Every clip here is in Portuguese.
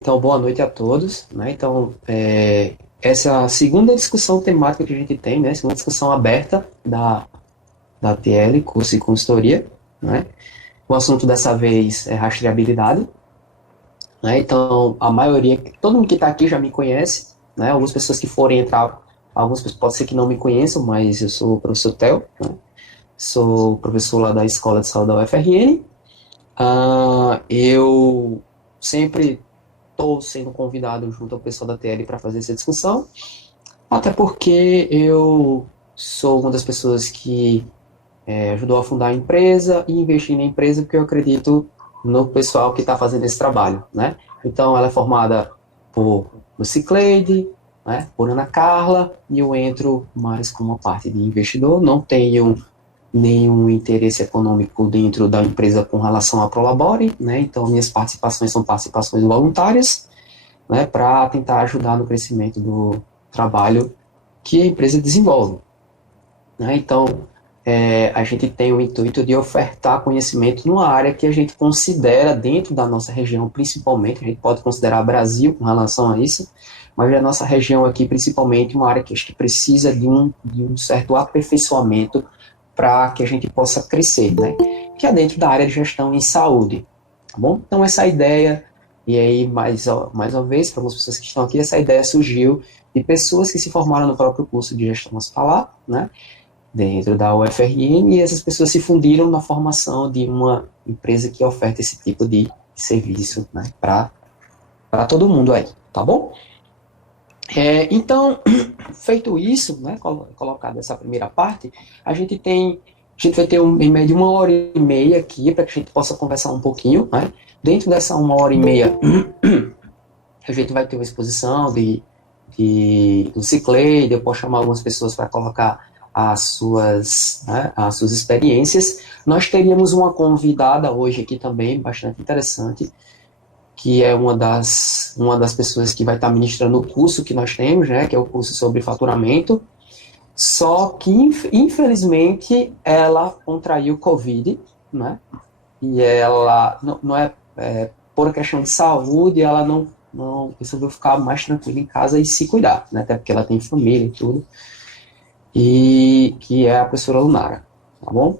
Então, boa noite a todos, né? Então, essa é a segunda discussão temática que a gente tem, né? Segunda discussão aberta da TL, curso de consultoria, né? O assunto dessa vez é rastreabilidade, né? Então, a maioria, todo mundo que está aqui já me conhece, né? Algumas pessoas que forem entrar, algumas pessoas pode ser que não me conheçam, mas eu sou o professor Theo, né? Sou professor lá da Escola de Saúde da UFRN. Eu sempre estou sendo convidado junto ao pessoal da TL para fazer essa discussão, até porque eu sou uma das pessoas que ajudou a fundar a empresa e investir na empresa porque eu acredito no pessoal que está fazendo esse trabalho, né? Então, ela é formada por Lucicleide, né, por Ana Carla, e eu entro mais como uma parte de investidor, não tenho nenhum interesse econômico dentro da empresa com relação à Prolabore, né? Então, minhas participações são participações voluntárias, né, para tentar ajudar no crescimento do trabalho que a empresa desenvolve, né? Então, a gente tem o intuito de ofertar conhecimento numa área que a gente considera, dentro da nossa região, principalmente, a gente pode considerar Brasil com relação a isso, mas a nossa região aqui, principalmente, uma área que acho que precisa de um certo aperfeiçoamento para que a gente possa crescer, né? Que é dentro da área de gestão em saúde, tá bom? Então, essa ideia, e aí, mais uma vez, para algumas pessoas que estão aqui, essa ideia surgiu de pessoas que se formaram no próprio curso de gestão hospitalar, né? Dentro da UFRN, e essas pessoas se fundiram na formação de uma empresa que oferta esse tipo de serviço, né, para todo mundo aí, tá bom? Então, feito isso, né, colocado essa primeira parte, a gente vai ter em média 1 hora e meia aqui para que a gente possa conversar um pouquinho, né? Dentro dessa 1 hora e meia, a gente vai ter uma exposição do Ciclade, eu posso chamar algumas pessoas para colocar as suas experiências. Nós teríamos uma convidada hoje aqui também, bastante interessante, que é uma das pessoas que vai estar ministrando o curso que nós temos, né, que é o curso sobre faturamento, só que, infelizmente, ela contraiu Covid, né, e ela não por uma questão de saúde, ela não resolveu ficar mais tranquila em casa e se cuidar, né, até porque ela tem família e tudo, e que é a professora Lunara, tá bom?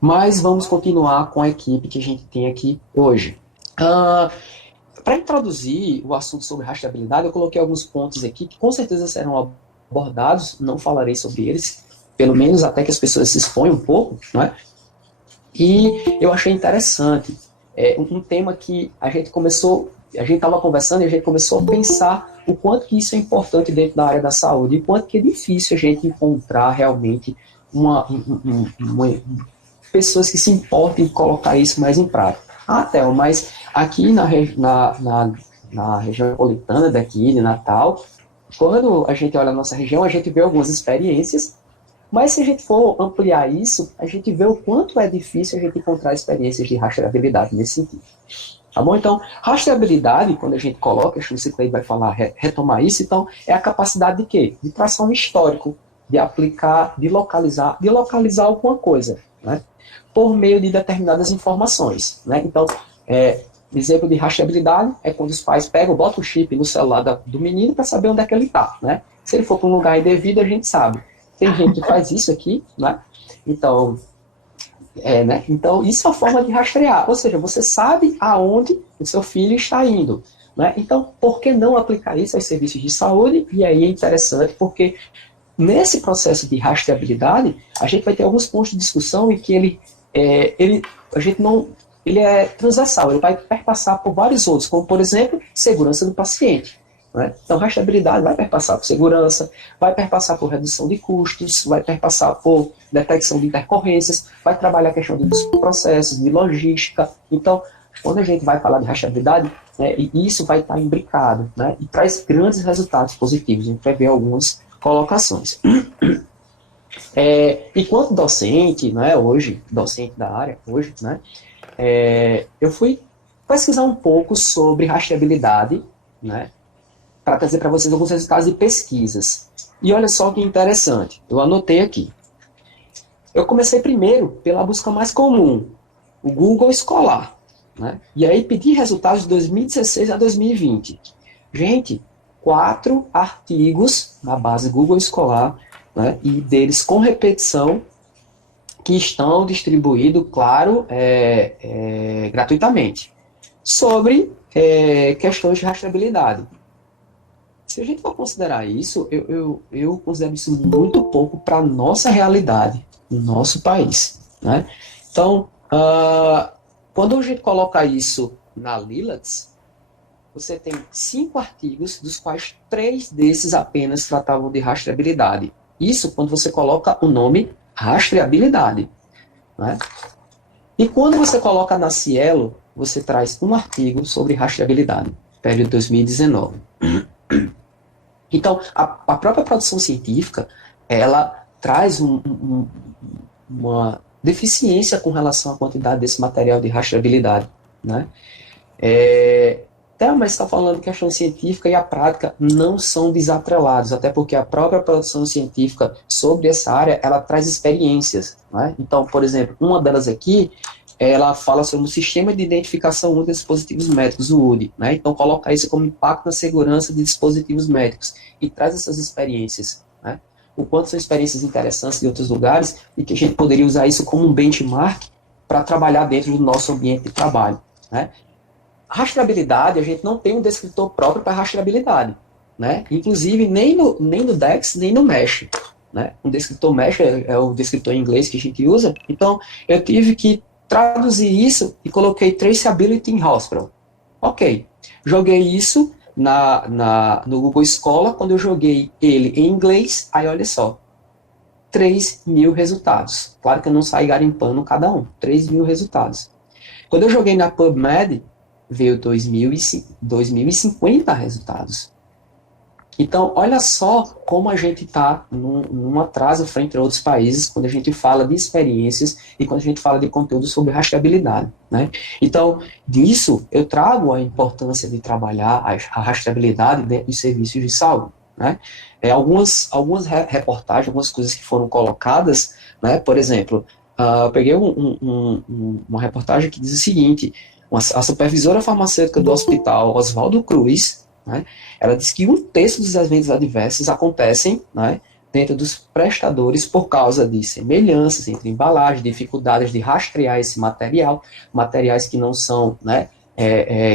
Mas vamos continuar com a equipe que a gente tem aqui hoje. Para introduzir o assunto sobre rastreabilidade, eu coloquei alguns pontos aqui que com certeza serão abordados, não falarei sobre eles, pelo menos até que as pessoas se exponham um pouco, não é? E eu achei interessante, um tema que a gente estava conversando e a gente começou a pensar o quanto que isso é importante dentro da área da saúde e o quanto que é difícil a gente encontrar realmente pessoas que se importem em colocar isso mais em prática. Theo, mas aqui na região metropolitana daqui, de Natal, quando a gente olha a nossa região, a gente vê algumas experiências, mas se a gente for ampliar isso, a gente vê o quanto é difícil a gente encontrar experiências de rastreabilidade nesse sentido. Tá bom? Então, rastreabilidade, quando a gente coloca, acho que o Ciclei vai falar, retomar isso, então, é a capacidade de quê? De traçar um histórico, de aplicar, de localizar alguma coisa, né? Por meio de determinadas informações, né? Então, exemplo de rastreabilidade é quando os pais pegam, botam o chip no celular do menino para saber onde é que ele está, né? Se ele for para um lugar indevido, a gente sabe. Tem gente que faz isso aqui, né? Então, né? Então, isso é uma forma de rastrear, ou seja, você sabe aonde o seu filho está indo, né? Então, por que não aplicar isso aos serviços de saúde? E aí é interessante, porque nesse processo de rastreabilidade, a gente vai ter alguns pontos de discussão em que a gente não, ele é transversal, ele vai perpassar por vários outros, como, por exemplo, segurança do paciente. Né? Então, rastreabilidade vai perpassar por segurança, vai perpassar por redução de custos, vai perpassar por detecção de intercorrências, vai trabalhar a questão dos processos, de logística. Então, quando a gente vai falar de rastreabilidade, né, isso vai estar imbricado, né, e traz grandes resultados positivos. A gente vai ver algumas colocações. Enquanto docente, né, hoje, docente da área, hoje, né, eu fui pesquisar um pouco sobre rastreabilidade, né, para trazer para vocês alguns resultados de pesquisas. E olha só que interessante, eu anotei aqui. Eu comecei primeiro pela busca mais comum, o Google Escolar. né? E aí pedir resultados de 2016 a 2020. Gente, 4 artigos na base Google Escolar, né? E deles com repetição, que estão distribuídos, claro, gratuitamente, sobre questões de rastreabilidade. Se a gente for considerar isso, eu considero isso muito pouco para a nossa realidade, no nosso país, né? Então, quando a gente coloca isso na Lilacs, você tem 5 artigos, dos quais 3 desses apenas tratavam de rastreabilidade. Isso quando você coloca o nome rastreabilidade, né? E quando você coloca na Cielo, você traz um artigo sobre rastreabilidade, período 2019. Então, a própria produção científica, ela traz uma deficiência com relação à quantidade desse material de rastreabilidade, né? Mas está falando que a questão científica e a prática não são desatrelados, até porque a própria produção científica sobre essa área, ela traz experiências, né? Então, por exemplo, uma delas aqui, ela fala sobre o Sistema de Identificação Única de Dispositivos Médicos, o UDI, né? Então, coloca isso como impacto na segurança de dispositivos médicos e traz essas experiências, né? O quanto são experiências interessantes de outros lugares e que a gente poderia usar isso como um benchmark para trabalhar dentro do nosso ambiente de trabalho, né? Rastreabilidade, a gente não tem um descritor próprio para rastreabilidade, né? Inclusive, nem no DEX, nem no MESH, né? Um descritor MESH é o descritor em inglês que a gente usa. Então, eu tive que traduzir isso e coloquei Traceability in Hospital. Ok. Joguei isso no Google Scholar. Quando eu joguei ele em inglês, aí olha só, 3.000 resultados. Claro que eu não saí garimpando cada um, 3.000 resultados. Quando eu joguei na PubMed, veio 2.050 resultados. Então, olha só como a gente está num atraso frente a outros países quando a gente fala de experiências e quando a gente fala de conteúdo sobre rastreabilidade, né? Então, disso eu trago a importância de trabalhar a rastreabilidade dentro dos serviços de saúde, né? Algumas reportagens, algumas coisas que foram colocadas, né? Por exemplo, eu peguei uma reportagem que diz o seguinte: a supervisora farmacêutica do hospital Oswaldo Cruz, né, ela diz que 1/3 dos eventos adversos acontecem, né, dentro dos prestadores por causa de semelhanças entre embalagens, dificuldades de rastrear esse material, materiais que não são, né,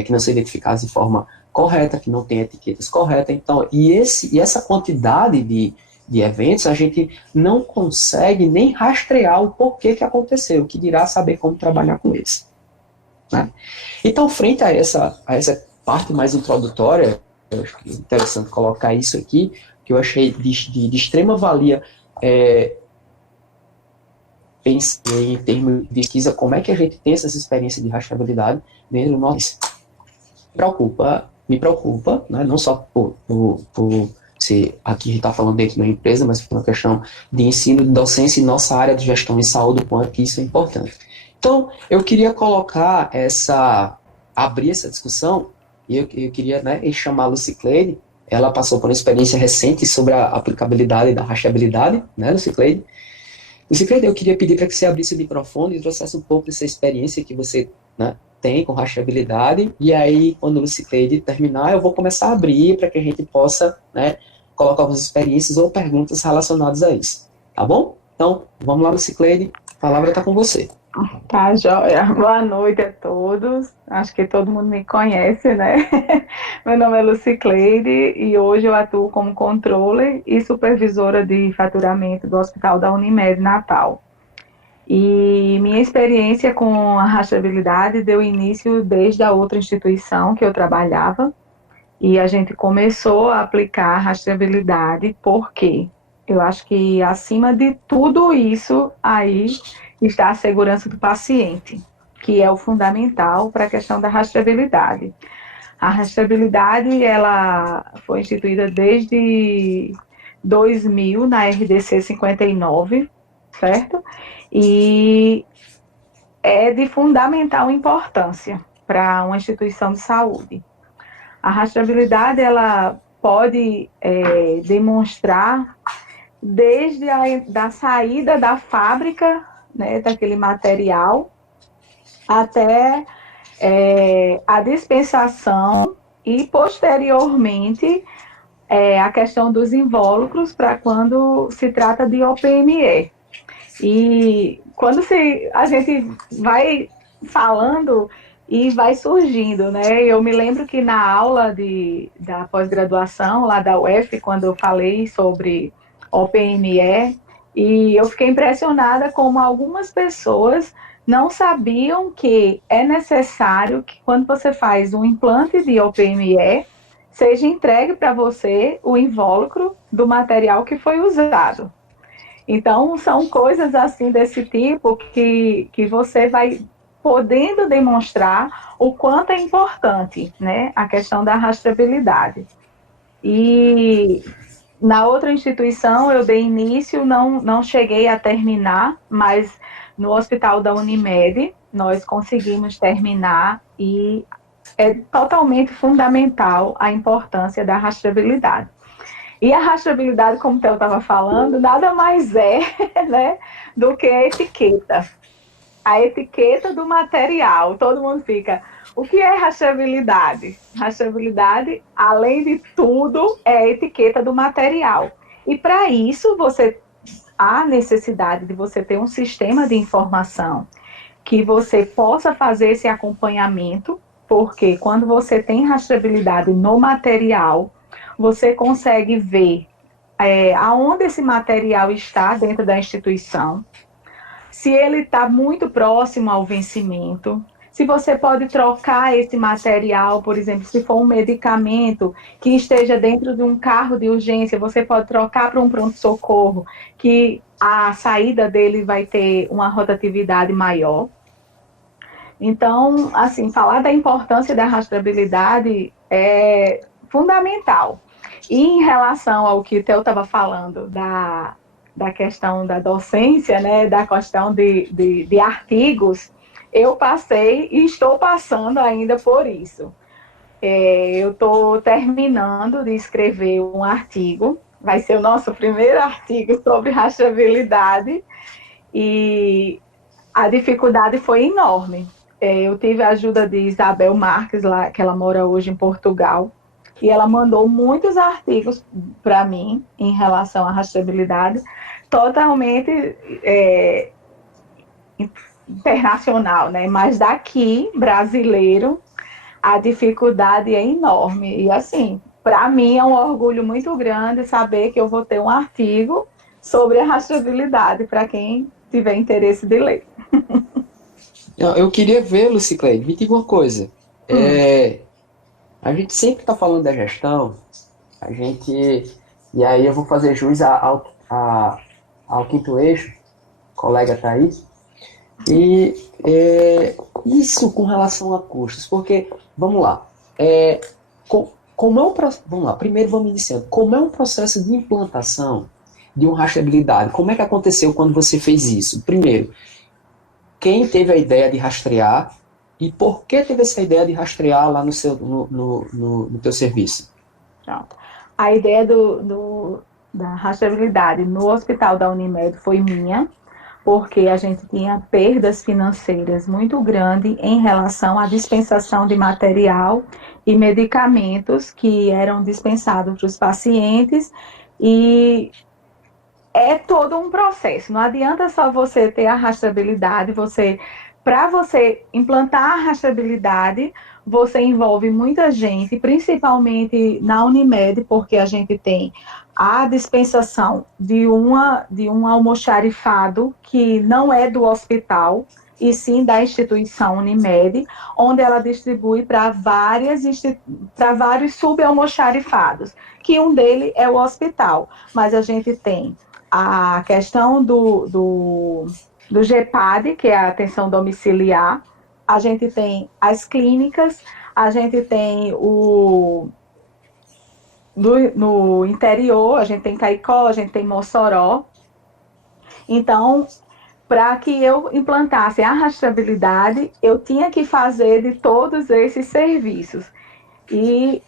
que não são identificados de forma correta, que não têm etiquetas corretas. Então, e essa quantidade de eventos, a gente não consegue nem rastrear o porquê que aconteceu, o que dirá saber como trabalhar com isso, né? Então, frente a essa parte mais introdutória, eu acho que é interessante colocar isso aqui, que eu achei de extrema valia, pensei em termos de pesquisa, como é que a gente tem essas experiências de rastreabilidade dentro do nosso. Me preocupa, né, não só por se aqui a gente está falando dentro de uma empresa, mas por uma questão de ensino, de docência e nossa área de gestão em saúde, o quanto que isso é importante. Então, eu queria abrir essa discussão, e eu queria, né, chamar a Lucy Cleide. Ela passou por uma experiência recente sobre a aplicabilidade da rastreabilidade, né, Lucy Cleide? Lucy Cleide, eu queria pedir para que você abrisse o microfone e trouxesse um pouco dessa experiência que você, né, tem com rastreabilidade, e aí, quando a Lucy Cleide terminar, eu vou começar a abrir para que a gente possa, né, colocar algumas experiências ou perguntas relacionadas a isso, tá bom? Então, vamos lá, Lucy Cleide, a palavra está com você. Tá, joia. Boa noite a todos. Acho que todo mundo me conhece, né? Meu nome é Lucy Cleide e hoje eu atuo como controller e supervisora de faturamento do Hospital da Unimed Natal. E minha experiência com a rastreabilidade deu início desde a outra instituição que eu trabalhava, e a gente começou a aplicar a rastreabilidade porque eu acho que acima de tudo isso aí está a segurança do paciente, que é o fundamental para a questão da rastreabilidade. A rastreabilidade, ela foi instituída desde 2000 na RDC 59, certo? E é de fundamental importância para uma instituição de saúde. A rastreabilidade, ela pode demonstrar desde da saída da fábrica, né, daquele material, até a dispensação e, posteriormente, a questão dos invólucros para quando se trata de OPME. E quando a gente vai falando e vai surgindo, né? Eu me lembro que na aula da pós-graduação, lá da UF, quando eu falei sobre OPME, e eu fiquei impressionada como algumas pessoas não sabiam que é necessário que quando você faz um implante de OPME, seja entregue para você o invólucro do material que foi usado. Então, são coisas assim desse tipo que você vai podendo demonstrar o quanto é importante, né, a questão da rastreabilidade. E na outra instituição eu dei início, não cheguei a terminar, mas no hospital da Unimed nós conseguimos terminar e é totalmente fundamental a importância da rastreabilidade. E a rastreabilidade, como o Theo estava falando, nada mais é, né, do que a etiqueta. A etiqueta do material. Todo mundo fica, o que é rastreabilidade? Rastreabilidade, além de tudo, é a etiqueta do material. E para isso, há necessidade de você ter um sistema de informação que você possa fazer esse acompanhamento, porque quando você tem rastreabilidade no material, você consegue ver aonde esse material está dentro da instituição, se ele está muito próximo ao vencimento, se você pode trocar esse material, por exemplo, se for um medicamento que esteja dentro de um carro de urgência, você pode trocar para um pronto-socorro, que a saída dele vai ter uma rotatividade maior. Então, assim, falar da importância da rastreabilidade é fundamental. E em relação ao que o Theo estava falando da questão da docência, né, da questão de artigos, eu passei e estou passando ainda por isso. Eu estou terminando de escrever um artigo, vai ser o nosso primeiro artigo sobre rastreabilidade, e a dificuldade foi enorme. Eu tive a ajuda de Isabel Marques, lá, que ela mora hoje em Portugal, e ela mandou muitos artigos para mim em relação à rastreabilidade, totalmente internacional, né? Mas daqui, brasileiro, a dificuldade é enorme. E assim, para mim é um orgulho muito grande saber que eu vou ter um artigo sobre a rastreabilidade para quem tiver interesse de ler. Eu queria ver, Lucicleide, me diga uma coisa. A gente sempre está falando da gestão, e aí eu vou fazer jus ao quinto eixo, o colega está aí, e isso com relação a custos, porque, vamos lá, como é vamos lá, primeiro vamos iniciando, como é um processo de implantação de uma rastreabilidade, como é que aconteceu quando você fez isso? Primeiro, quem teve a ideia de rastrear e por que teve essa ideia de rastrear lá no teu serviço? Pronto. A ideia da rastreabilidade no hospital da Unimed foi minha, porque a gente tinha perdas financeiras muito grandes em relação à dispensação de material e medicamentos que eram dispensados para os pacientes, e é todo um processo. Não adianta só você ter a rastreabilidade, para você implantar a rastreabilidade, você envolve muita gente, principalmente na Unimed, porque a gente tem a dispensação de um almoxarifado que não é do hospital, e sim da instituição Unimed, onde ela distribui para vários subalmoxarifados, que um deles é o hospital. Mas a gente tem a questão do GEPAD, que é a atenção domiciliar, a gente tem as clínicas, a gente tem no interior, a gente tem Caicó, a gente tem Mossoró. Então, para que eu implantasse a rastreabilidade, eu tinha que fazer de todos esses serviços. E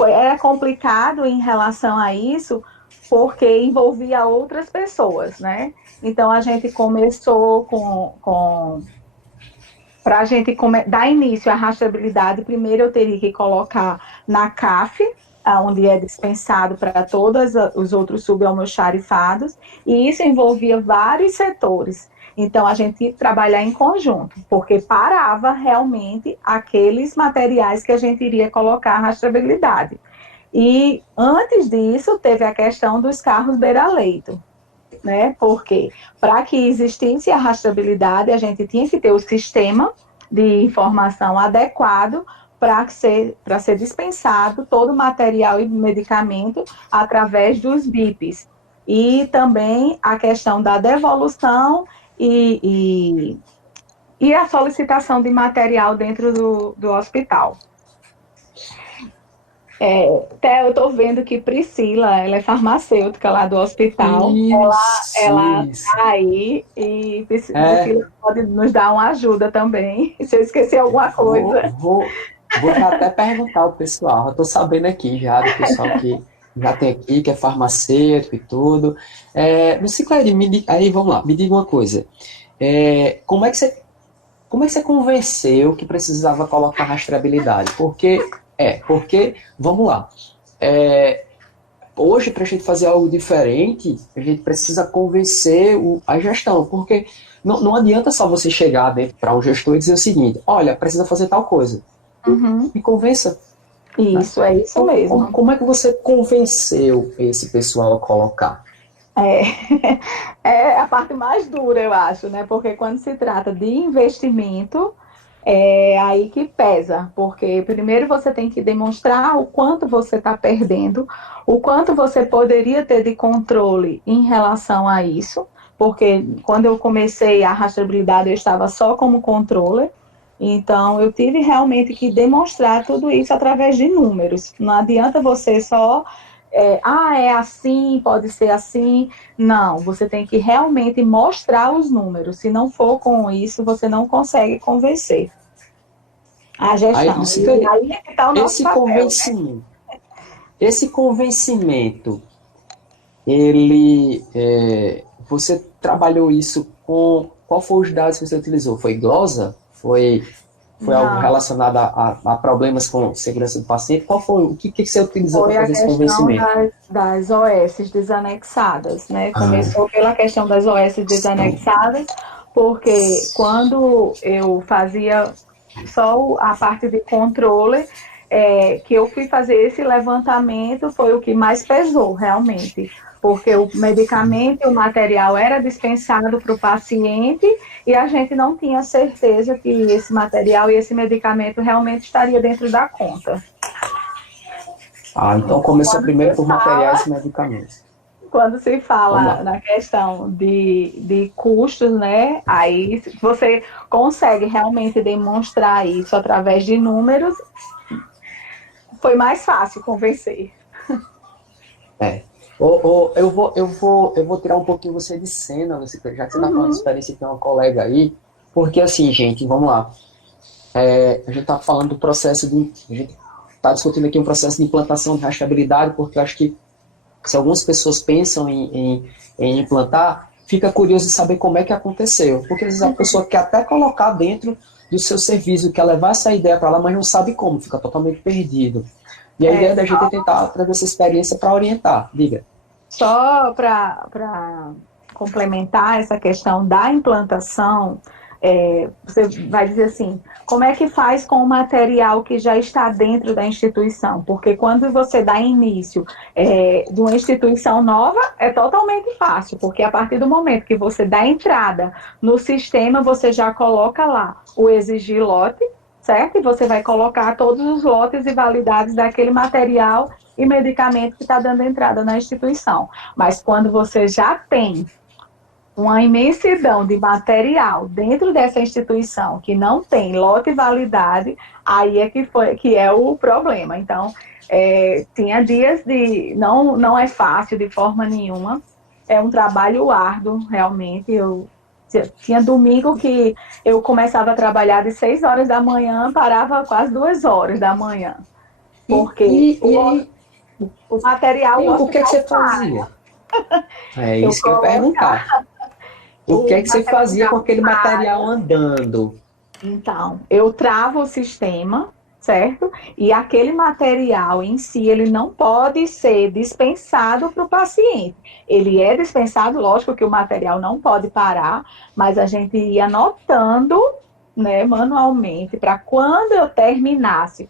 era complicado em relação a isso, porque envolvia outras pessoas, né? Então, a gente começou para a gente dar início à rastreabilidade, primeiro eu teria que colocar na CAF, onde é dispensado para todos os outros subalmoxarifados, e isso envolvia vários setores. Então, a gente ia trabalhar em conjunto, porque parava realmente aqueles materiais que a gente iria colocar a rastreabilidade. E antes disso, teve a questão dos carros beira-leito, né? Porque para que existisse a rastreabilidade, a gente tinha que ter o sistema de informação adequado para ser dispensado todo o material e medicamento através dos BIPs. E também a questão da devolução e a solicitação de material dentro do hospital. Até eu estou vendo que Priscila, ela é farmacêutica lá do hospital, ela está aí e Priscila pode nos dar uma ajuda também, se eu esqueci alguma coisa. Vou já até perguntar ao pessoal, eu estou sabendo aqui já do pessoal que já tem aqui, que é farmacêutico e tudo. Lucicleide, aí vamos lá, me diga uma coisa, como é que você convenceu que precisava colocar rastreabilidade? Porque, vamos lá, hoje, para a gente fazer algo diferente, a gente precisa convencer a gestão, porque não adianta só você chegar para um gestor e dizer o seguinte, olha, precisa fazer tal coisa. Me convença. Isso, né? É isso mesmo. Como é que você convenceu esse pessoal a colocar? É a parte mais dura, eu acho, né? Porque quando se trata de investimento, é aí que pesa, porque primeiro você tem que demonstrar o quanto você está perdendo, o quanto você poderia ter de controle em relação a isso, porque quando eu comecei a rastreabilidade eu estava só como controller, então eu tive realmente que demonstrar tudo isso através de números. Não adianta você só é assim, pode ser assim. Não, você tem que realmente mostrar os números. Se não for com isso, você não consegue convencer a gestão. Aí é que tá o nosso papel, convencimento, né? Esse convencimento, você trabalhou isso com... Qual foi os dados que você utilizou? Foi glosa? Foi algo relacionado a problemas com segurança do paciente? O que você utilizou para fazer esse convencimento? Foi a questão das OS desanexadas, né? Começou pela questão das OS desanexadas, porque quando eu fazia só a parte de controle, que eu fui fazer esse levantamento, foi o que mais pesou, realmente. Porque o medicamento e o material era dispensado para o paciente e a gente não tinha certeza que esse material e esse medicamento realmente estaria dentro da conta. Então começou primeiro por materiais e medicamentos. Quando se fala na questão de custos, né, aí você consegue realmente demonstrar isso através de números, foi mais fácil convencer. Eu vou tirar um pouquinho você de cena, já que você está falando de experiência, tem uma colega aí, porque assim, gente, vamos lá, a gente está falando do processo a gente está discutindo aqui um processo de implantação de rastreabilidade, porque eu acho que se algumas pessoas pensam em implantar, fica curioso de saber como é que aconteceu, porque às vezes a pessoa quer até colocar dentro do seu serviço, quer levar essa ideia para lá, mas não sabe como, fica totalmente perdido. E a ideia da gente é tentar trazer essa experiência para orientar. Diga. Só para complementar essa questão da implantação, você vai dizer assim, como é que faz com o material que já está dentro da instituição? Porque quando você dá início de uma instituição nova, é totalmente fácil, porque a partir do momento que você dá entrada no sistema, você já coloca lá o exigir lote, certo? E você vai colocar todos os lotes e validades daquele material e medicamento que está dando entrada na instituição. Mas quando você já tem uma imensidão de material dentro dessa instituição que não tem lote e validade, aí que é o problema. Então, tinha dias não é fácil de forma nenhuma, é um trabalho árduo, realmente. Tinha domingo que eu começava a trabalhar de 6 horas da manhã, parava quase 2 horas da manhã. Porque o material... O que é que você fazia? É isso que eu ia perguntar. O que é que você fazia com aquele material andando? Então, eu travo o sistema, certo? E aquele material em si, ele não pode ser dispensado para o paciente. Ele é dispensado, lógico que o material não pode parar, mas a gente ia anotando, né, manualmente, para quando eu terminasse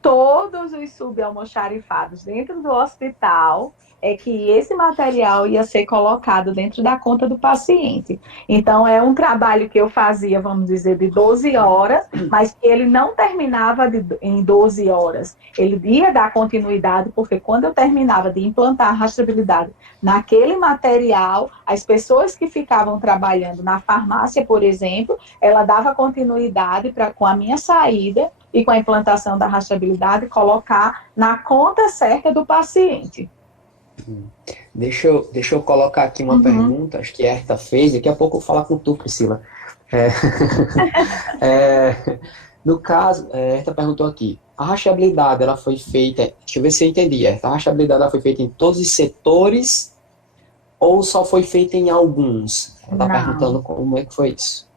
todos os subalmoxarifados dentro do hospital, é que esse material ia ser colocado dentro da conta do paciente. Então, é um trabalho que eu fazia, vamos dizer, de 12 horas, mas que ele não terminava em 12 horas. Ele ia dar continuidade, porque quando eu terminava de implantar a rastreabilidade naquele material, as pessoas que ficavam trabalhando na farmácia, por exemplo, ela dava continuidade com a minha saída e com a implantação da rastreabilidade, colocar na conta certa do paciente. Deixa eu colocar aqui uma pergunta, acho que a Herta fez, daqui a pouco eu vou falar com tu, Priscila. É, no caso, a Herta perguntou aqui, a rastreabilidade, ela foi feita, deixa eu ver se eu entendi, Herta, a rastreabilidade ela foi feita em todos os setores ou só foi feita em alguns? Ela está perguntando como é que foi isso.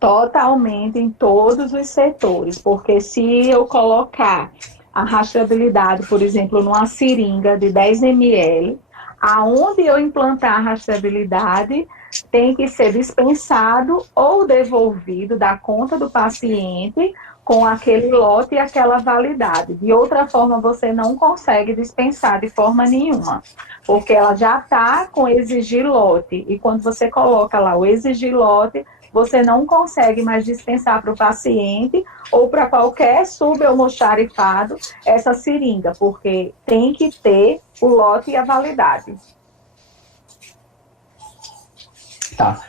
Totalmente em todos os setores, porque se eu colocar a rastreabilidade, por exemplo, numa seringa de 10 ml, aonde eu implantar a rastreabilidade tem que ser dispensado ou devolvido da conta do paciente com aquele lote e aquela validade. De outra forma, você não consegue dispensar de forma nenhuma, porque ela já está com exigir lote, e quando você coloca lá o exigir lote, você não consegue mais dispensar para o paciente ou para qualquer subalmoxarifado essa seringa, porque tem que ter o lote e a validade. Tá.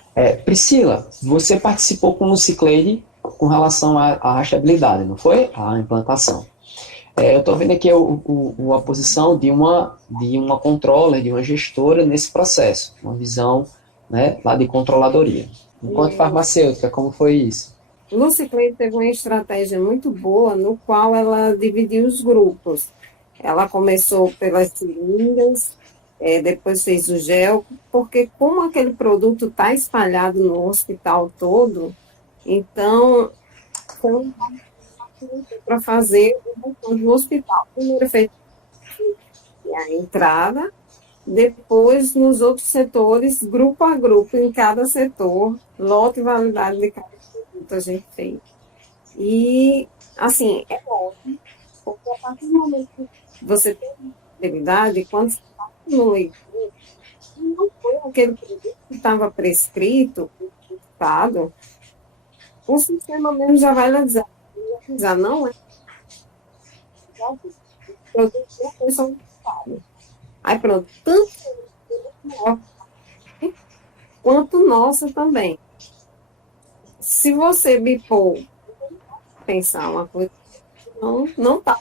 Priscila, você participou com o Cicleide com relação à rastreabilidade, não foi? A implantação. Eu estou vendo aqui a posição de uma controller, de uma gestora nesse processo, uma visão, né, lá de controladoria. Enquanto farmacêutica, como foi isso? Lucicleide teve uma estratégia muito boa, no qual ela dividiu os grupos. Ela começou pelas seringas, depois fez o gel, porque como aquele produto está espalhado no hospital todo, então foi para fazer o hospital. Primeiro fez a entrada, depois nos outros setores, grupo a grupo, em cada setor, lote e validade de cada produto a gente fez. E, assim, é ótimo, porque a partir do momento que você tem habilidade, quando você está no leitor, não foi aquele produto que estava prescrito, estado, o sistema mesmo já vai lhe dizer, não é o produto não foi solicitado. Aí pronto, tanto quanto nossa também. Se você bipou, pensar uma coisa, não tá.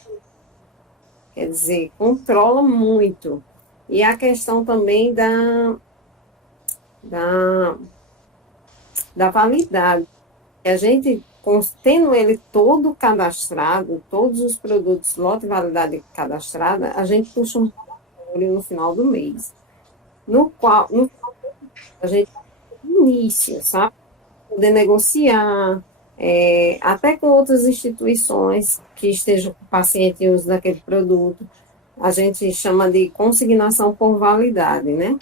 Quer dizer, controla muito. E a questão também da validade. A gente, tendo ele todo cadastrado, todos os produtos, lote e validade cadastrada, a gente puxa um relatório no final do mês. No qual a gente no início, sabe? Poder negociar, até com outras instituições que estejam com o paciente em uso daquele produto. A gente chama de consignação por validade, né?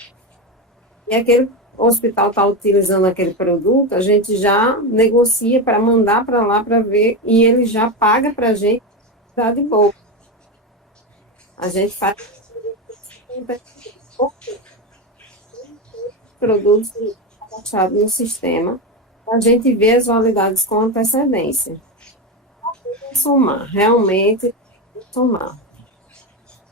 E aquele hospital está utilizando aquele produto, a gente já negocia para mandar para lá para ver, e ele já paga para a gente, tá de boa. A gente faz produtos achados no sistema, para a gente ver as validades com antecedência. Somar, realmente somar.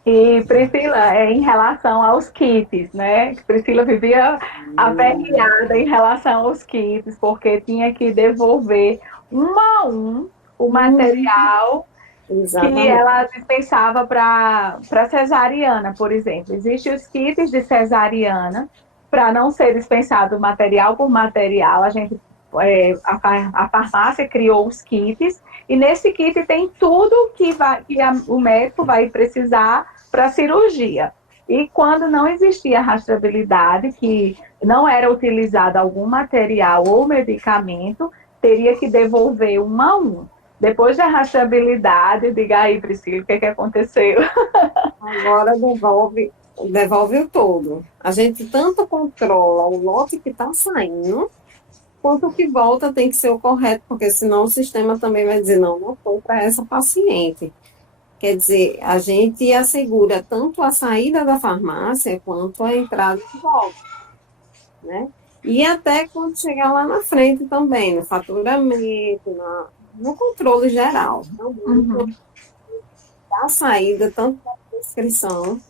E Priscila, em relação aos kits, né? Priscila vivia aperreada em relação aos kits, porque tinha que devolver um a um o material que ela dispensava para cesariana, por exemplo. Existem os kits de cesariana, para não ser dispensado material por material, a farmácia criou os kits, e nesse kit tem tudo que o médico vai precisar para cirurgia. E quando não existia rastreabilidade, que não era utilizado algum material ou medicamento, teria que devolver um a um. Depois da rastreabilidade, diga aí, Priscila, o que aconteceu? Agora devolve o todo. A gente tanto controla o lote que está saindo, quanto o que volta tem que ser o correto, porque senão o sistema também vai dizer, não foi para essa paciente. Quer dizer, a gente assegura tanto a saída da farmácia, quanto a entrada de volta, né? E até quando chegar lá na frente também, no faturamento, no controle geral. Então, a saída, tanto da prescrição,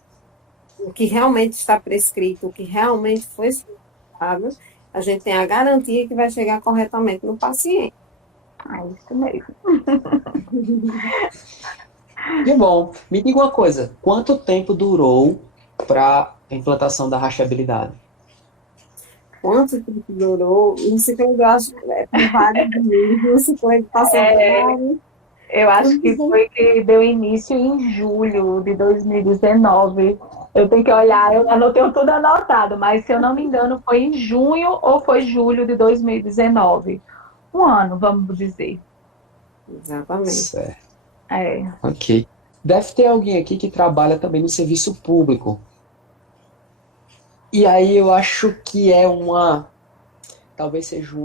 o que realmente está prescrito, o que realmente foi solicitado, a gente tem a garantia que vai chegar corretamente no paciente. É isso mesmo. Que bom. Me diga uma coisa, quanto tempo durou para a implantação da rastreabilidade? Quanto tempo durou? Não sei como eu acho, por vários meses, não sei como passou vários. Eu acho que foi que deu início em julho de 2019. Eu tenho que olhar, eu não tenho tudo anotado, mas se eu não me engano, foi em junho ou foi julho de 2019. Um ano, vamos dizer. Exatamente. Certo. É. Ok. Deve ter alguém aqui que trabalha também no serviço público. E aí eu acho que talvez seja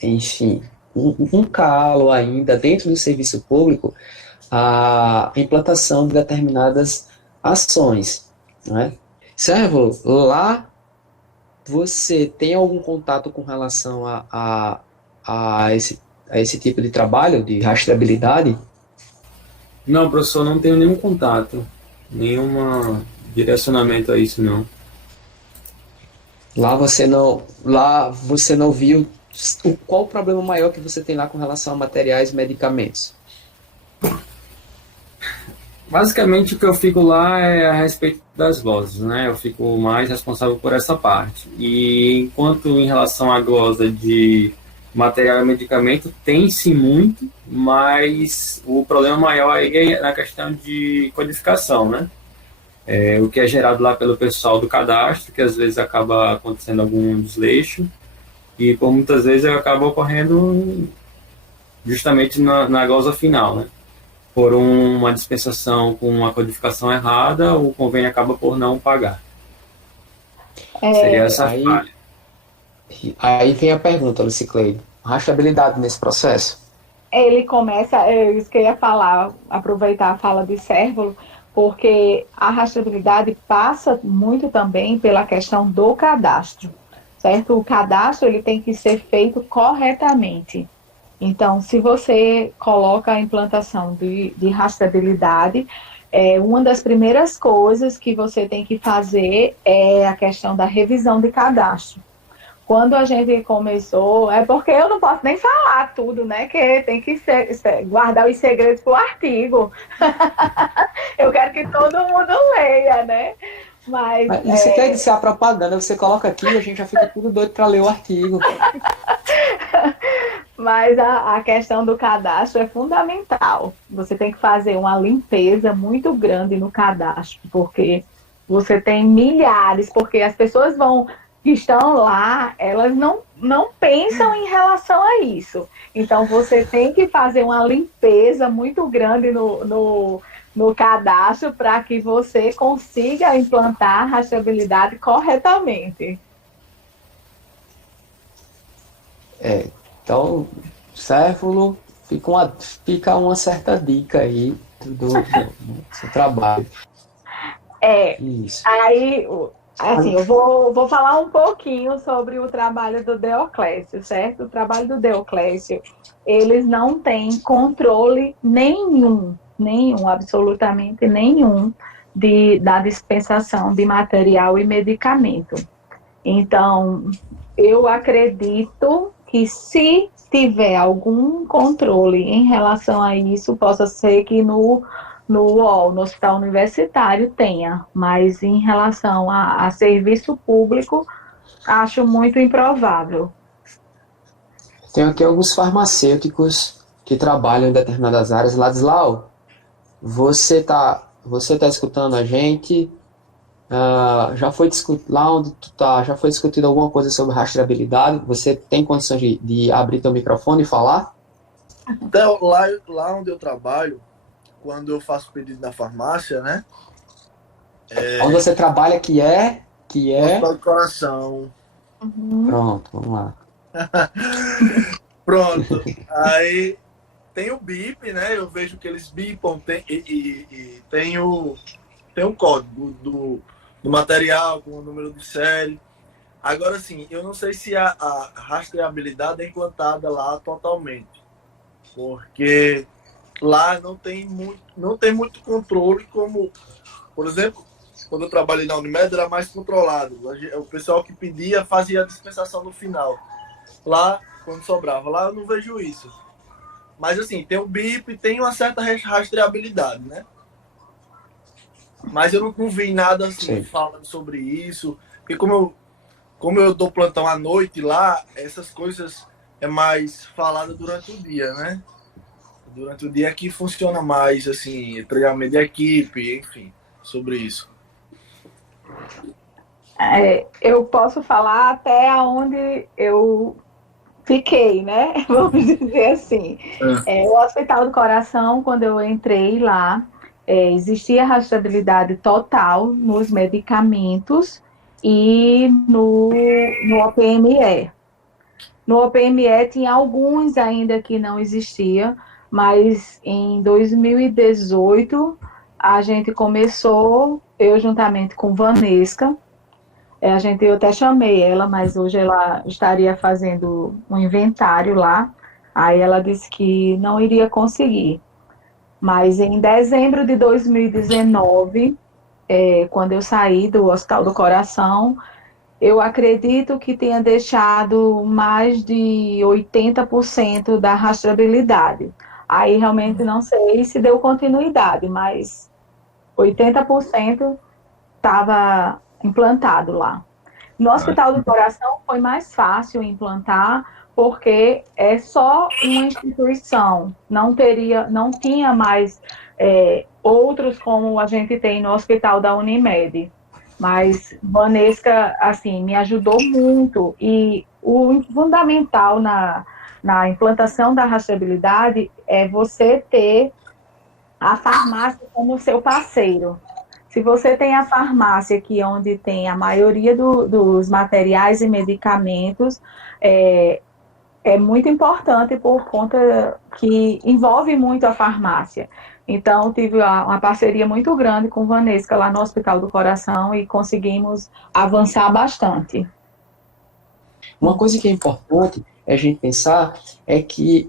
enfim, um calo ainda dentro do serviço público a implantação de determinadas ações, né? Servo, lá você tem algum contato com relação a esse tipo de trabalho, de rastreabilidade? Não, professor, não tenho nenhum contato, nenhum direcionamento a isso, não. Lá você não viu qual o problema maior que você tem lá com relação a materiais e medicamentos? Basicamente, o que eu fico lá é a respeito das glosas, né? Eu fico mais responsável por essa parte. E enquanto em relação à glosa de material e medicamento, tem-se muito, mas o problema maior aí é na questão de codificação, né? O que é gerado lá pelo pessoal do cadastro, que às vezes acaba acontecendo algum desleixo, e por muitas vezes acaba ocorrendo justamente na glosa final, né? Por uma dispensação com uma codificação errada, o convênio acaba por não pagar. Seria essa falha. Aí vem a pergunta, Lucicleide. Rastreabilidade nesse processo? Ele começa, é isso que eu ia falar, aproveitar a fala de Cérvulo, porque a rastreabilidade passa muito também pela questão do cadastro, certo? O cadastro ele tem que ser feito corretamente. Então, se você coloca a implantação de rastreabilidade, uma das primeiras coisas que você tem que fazer é a questão da revisão de cadastro. Quando a gente começou, é porque eu não posso nem falar tudo, né? Que tem que guardar os segredos para o artigo. Eu quero que todo mundo leia, né? Mas você quer iniciar a propaganda, você coloca aqui e a gente já fica tudo doido para ler o artigo. Mas a questão do cadastro é fundamental. Você tem que fazer uma limpeza muito grande no cadastro, porque você tem milhares, porque as pessoas que estão lá, elas não pensam em relação a isso. Então, você tem que fazer uma limpeza muito grande no cadastro para que você consiga implantar a rastreabilidade corretamente. Então, Cérvulo, fica uma certa dica aí do seu trabalho. Isso. Aí, assim, eu vou falar um pouquinho sobre o trabalho do Deoclésio, certo? O trabalho do Deoclésio, eles não têm controle nenhum, absolutamente nenhum, da dispensação de material e medicamento. Então, eu acredito que se tiver algum controle em relação a isso, possa ser que no hospital universitário tenha, mas em relação a serviço público, acho muito improvável. Tem aqui alguns farmacêuticos que trabalham em determinadas áreas. Ladislau, você tá escutando a gente? já foi discutido, lá onde tu tá, já foi discutido alguma coisa sobre rastreabilidade? Você tem condições de abrir teu microfone e falar? Então, lá onde eu trabalho, quando eu faço pedido na farmácia, né? Onde você trabalha que é? Hospital do Coração. Pronto, vamos lá. Pronto. Aí tem o bip, né? Eu vejo que eles bipam e tem o código do material com o número de série. Agora, sim, eu não sei se a rastreabilidade é implantada lá totalmente, porque lá não tem muito controle, como, por exemplo, quando eu trabalhei na Unimed era mais controlado. O pessoal que pedia fazia a dispensação no final. Lá, quando sobrava, lá eu não vejo isso. Mas assim, tem o BIP, tem uma certa rastreabilidade, né? Mas eu não vi nada assim falando sobre isso. Porque como eu dou plantão à noite lá, essas coisas é mais falada durante o dia, né? Durante o dia é que funciona mais, assim, treinamento de equipe, enfim, sobre isso. Eu posso falar até onde eu fiquei, né? Vamos dizer assim. O Hospital do Coração, quando eu entrei lá, existia rastreabilidade total nos medicamentos e no OPME. No OPME tinha alguns ainda que não existia, mas em 2018 a gente começou, eu juntamente com Vanesca, eu até chamei ela, mas hoje ela estaria fazendo um inventário lá, aí ela disse que não iria conseguir. Mas em dezembro de 2019, quando eu saí do Hospital do Coração, eu acredito que tenha deixado mais de 80% da rastreabilidade. Aí realmente não sei se deu continuidade, mas 80% estava implantado lá. No Hospital do Coração foi mais fácil implantar, porque é só uma instituição, não tinha mais outros como a gente tem no Hospital da Unimed. Mas Vanesca, assim, me ajudou muito, e o fundamental na implantação da rastreabilidade é você ter a farmácia como seu parceiro. Se você tem a farmácia aqui, onde tem a maioria dos materiais e medicamentos, é muito importante por conta que envolve muito a farmácia. Então, tive uma parceria muito grande com Vanesca lá no Hospital do Coração e conseguimos avançar bastante. Uma coisa que é importante a gente pensar é que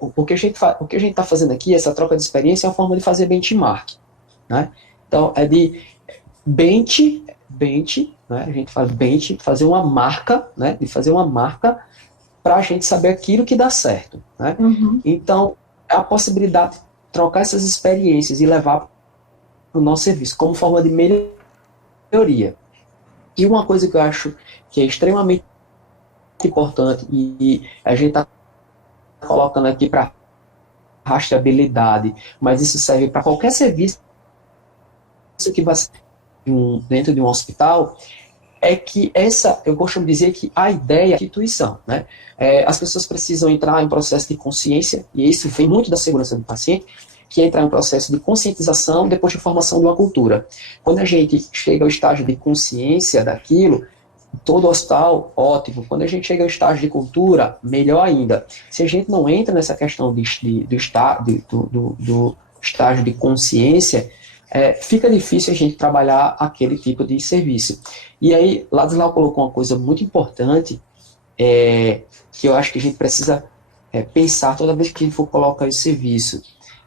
o que a gente está fazendo aqui, essa troca de experiência, é uma forma de fazer benchmark, né? Então, é de bench, né? A gente faz bench, fazer uma marca, né? De fazer uma marca para a gente saber aquilo que dá certo, né? Então, a possibilidade de trocar essas experiências e levar para o nosso serviço como forma de melhoria. E uma coisa que eu acho que é extremamente importante, e a gente está colocando aqui para rastreabilidade, mas isso serve para qualquer serviço que vai dentro de um hospital, é que eu costumo dizer que a ideia é a instituição, né? As pessoas precisam entrar em processo de consciência, e isso vem muito da segurança do paciente, que é entrar em um processo de conscientização depois de formação de uma cultura. Quando a gente chega ao estágio de consciência daquilo, todo hospital, ótimo. Quando a gente chega ao estágio de cultura, melhor ainda. Se a gente não entra nessa questão do estágio de consciência, fica difícil a gente trabalhar aquele tipo de serviço. E aí, Ladislau colocou uma coisa muito importante, que eu acho que a gente precisa pensar toda vez que a gente for colocar esse serviço,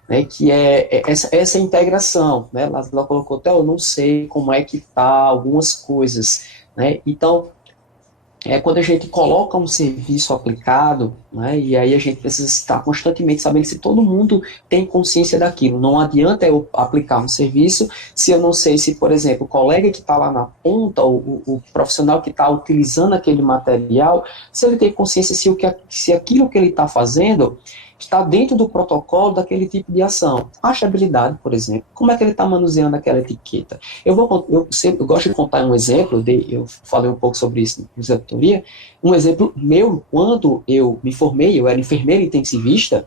né, que é essa integração, né? Ladislau colocou até, eu não sei como é que está algumas coisas, né? Então, quando a gente coloca um serviço aplicado, né, e aí a gente precisa estar constantemente sabendo se todo mundo tem consciência daquilo. Não adianta eu aplicar um serviço se eu não sei se, por exemplo, o colega que está lá na ponta, o profissional que está utilizando aquele material, se ele tem consciência se aquilo que ele está fazendo está dentro do protocolo daquele tipo de ação. Rastreabilidade, por exemplo, como é que ele está manuseando aquela etiqueta? Eu gosto de contar um exemplo, eu falei um pouco sobre isso na teoria, um exemplo meu, quando eu me formei, eu era enfermeiro intensivista,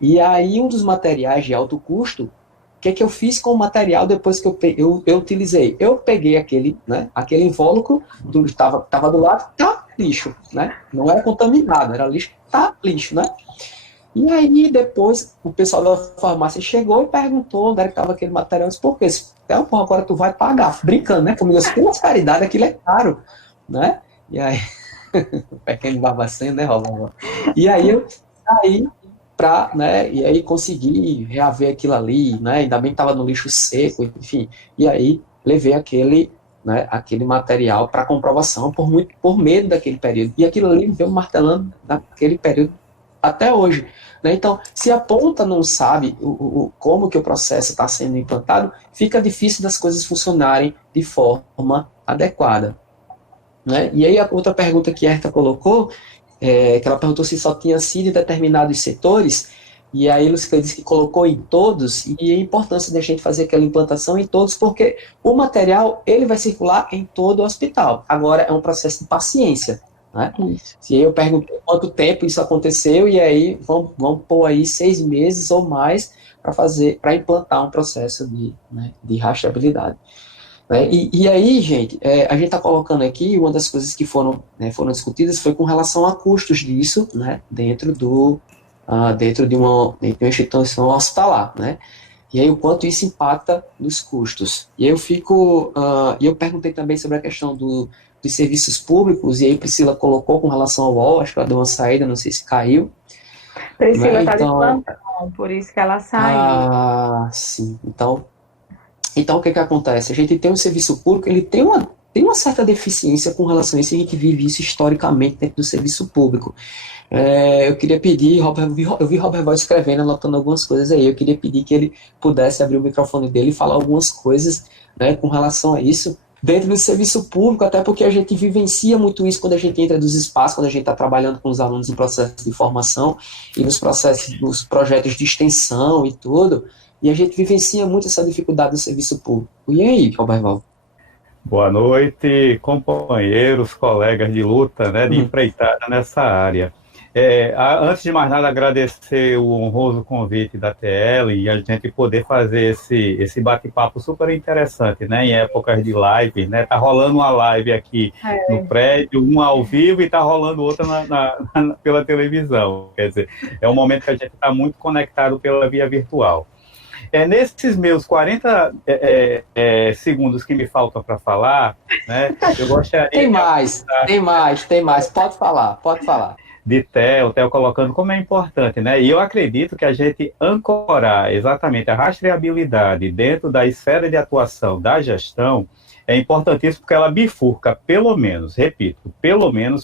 e aí um dos materiais de alto custo, o que eu fiz com o material depois que eu utilizei? Eu peguei aquele invólucro, estava do lado, tá lixo, né? Não era contaminado, era lixo, tá lixo, né? E aí, depois, o pessoal da farmácia chegou e perguntou onde era que estava aquele material. Eu disse, por quê? Então, porra, agora tu vai pagar. Brincando, né? Comigo, com caridade, aquilo é caro, né? E aí, o pequeno barbaceno, né, Roland? E aí, eu saí né? E aí, consegui reaver aquilo ali, né? Ainda bem que estava no lixo seco, enfim. E aí, levei aquele material para comprovação por medo daquele período. E aquilo ali veio martelando naquele período até hoje. Né? Então, se a ponta não sabe como que o processo está sendo implantado, fica difícil das coisas funcionarem de forma adequada. Né? E aí a outra pergunta que a Herta colocou, que ela perguntou se só tinha sido em determinados setores, e aí Lucila disse que colocou em todos, e a importância da gente fazer aquela implantação em todos, porque o material ele vai circular em todo o hospital. Agora é um processo de paciência. Né? E aí eu perguntei quanto tempo isso aconteceu, e aí vamos pôr aí 6 meses ou mais para implantar um processo de rastreabilidade. Né? E aí, gente, a gente está colocando aqui, uma das coisas que foram discutidas foi com relação a custos disso, né, dentro de uma instituição hospitalar, né? E aí o quanto isso impacta nos custos. E aí eu perguntei também sobre a questão dos serviços públicos, e aí Priscila colocou com relação ao UOL, acho que ela deu uma saída, não sei se caiu. Priscila está de plantão, por isso que ela saiu. Ah, sim. Então o que acontece? A gente tem um serviço público, ele tem uma certa deficiência com relação a isso, e a gente vive isso historicamente dentro do serviço público. Eu queria pedir, eu vi Robert Val escrevendo, anotando algumas coisas aí, eu queria pedir que ele pudesse abrir o microfone dele e falar algumas coisas, né, com relação a isso, dentro do serviço público, até porque a gente vivencia muito isso quando a gente entra dos espaços, quando a gente está trabalhando com os alunos em processo de formação e nos projetos de extensão e tudo, e a gente vivencia muito essa dificuldade do serviço público. E aí, Robert Val? Boa noite, companheiros, colegas de luta, né, de empreitada nessa área. Antes de mais nada, agradecer o honroso convite da TL e a gente poder fazer esse bate-papo super interessante, né, em épocas de live, né, tá rolando uma live aqui no prédio, uma ao vivo e tá rolando outra pela televisão, quer dizer, é um momento que a gente está muito conectado pela via virtual. Nesses meus 40 segundos que me faltam para falar, né, eu gostaria... Tem mais, pode falar. De Theo colocando como é importante, né? E eu acredito que a gente ancorar exatamente a rastreabilidade dentro da esfera de atuação da gestão é importantíssimo porque ela bifurca, pelo menos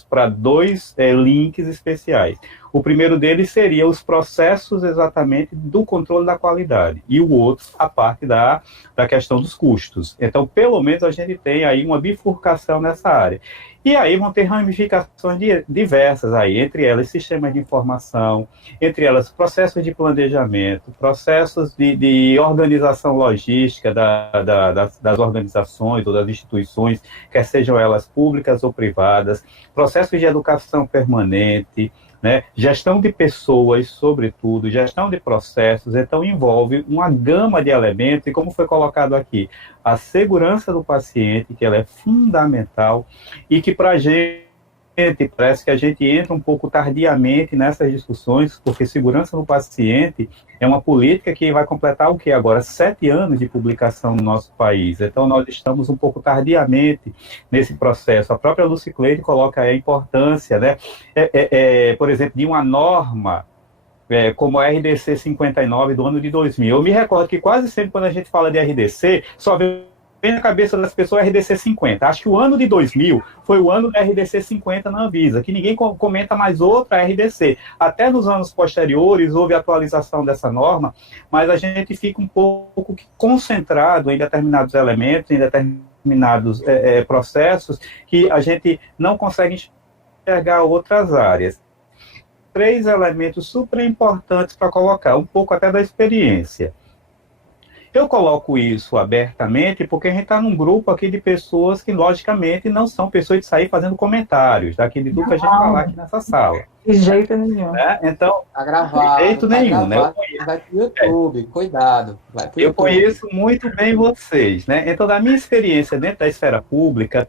para 2 links especiais. O primeiro deles seria os processos exatamente do controle da qualidade e o outro, a parte da questão dos custos. Então, pelo menos a gente tem aí uma bifurcação nessa área. E aí vão ter ramificações diversas aí, entre elas sistemas de informação, entre elas processos de planejamento, processos de organização logística das organizações ou das instituições, quer sejam elas públicas ou privadas, processos de educação permanente, né? Gestão de pessoas, sobretudo, gestão de processos, então envolve uma gama de elementos, e como foi colocado aqui, a segurança do paciente, que ela é fundamental, e que para a gente parece que a gente entra um pouco tardiamente nessas discussões, porque segurança do paciente é uma política que vai completar o que agora? 7 anos de publicação no nosso país. Então, nós estamos um pouco tardiamente nesse processo. A própria Lucicleide coloca a importância, né? Por exemplo, de uma norma como a RDC 59 do ano de 2000. Eu me recordo que quase sempre quando a gente fala de RDC, só vem na cabeça das pessoas RDC 50. Acho que o ano de 2000 foi o ano da RDC 50 na Anvisa, que ninguém comenta mais outra RDC. Até nos anos posteriores houve atualização dessa norma, mas a gente fica um pouco concentrado em determinados elementos, em determinados processos, que a gente não consegue enxergar outras áreas. 3 elementos super importantes para colocar, um pouco até da experiência. Eu coloco isso abertamente porque a gente está num grupo aqui de pessoas que, logicamente, não são pessoas de sair fazendo comentários daquilo de tudo que a gente falar aqui nessa sala. De jeito nenhum. Né? Então, Tá gravado, de jeito nenhum, gravado, né? vai pro YouTube, cuidado. Vai pro Eu YouTube. conheço muito bem vocês, né? Então, da minha experiência dentro da esfera pública,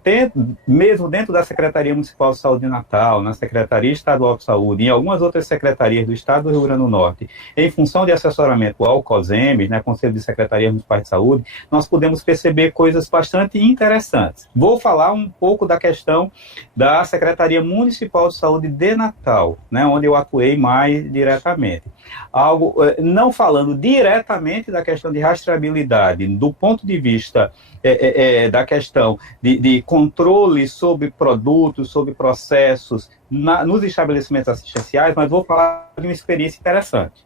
mesmo dentro da Secretaria Municipal de Saúde de Natal, na Secretaria Estadual de Saúde, em algumas outras secretarias do Estado do Rio Grande do Norte, em função de assessoramento ao COSEMES, né, Conselho de Secretarias Municipais de Saúde, nós podemos perceber coisas bastante interessantes. Vou falar um pouco da questão da Secretaria Municipal de Saúde de Natal, né, onde eu atuei mais diretamente. Algo, não falando diretamente da questão de rastreabilidade, do ponto de vista da questão de controle sobre produtos, sobre processos nos estabelecimentos assistenciais, mas vou falar de uma experiência interessante.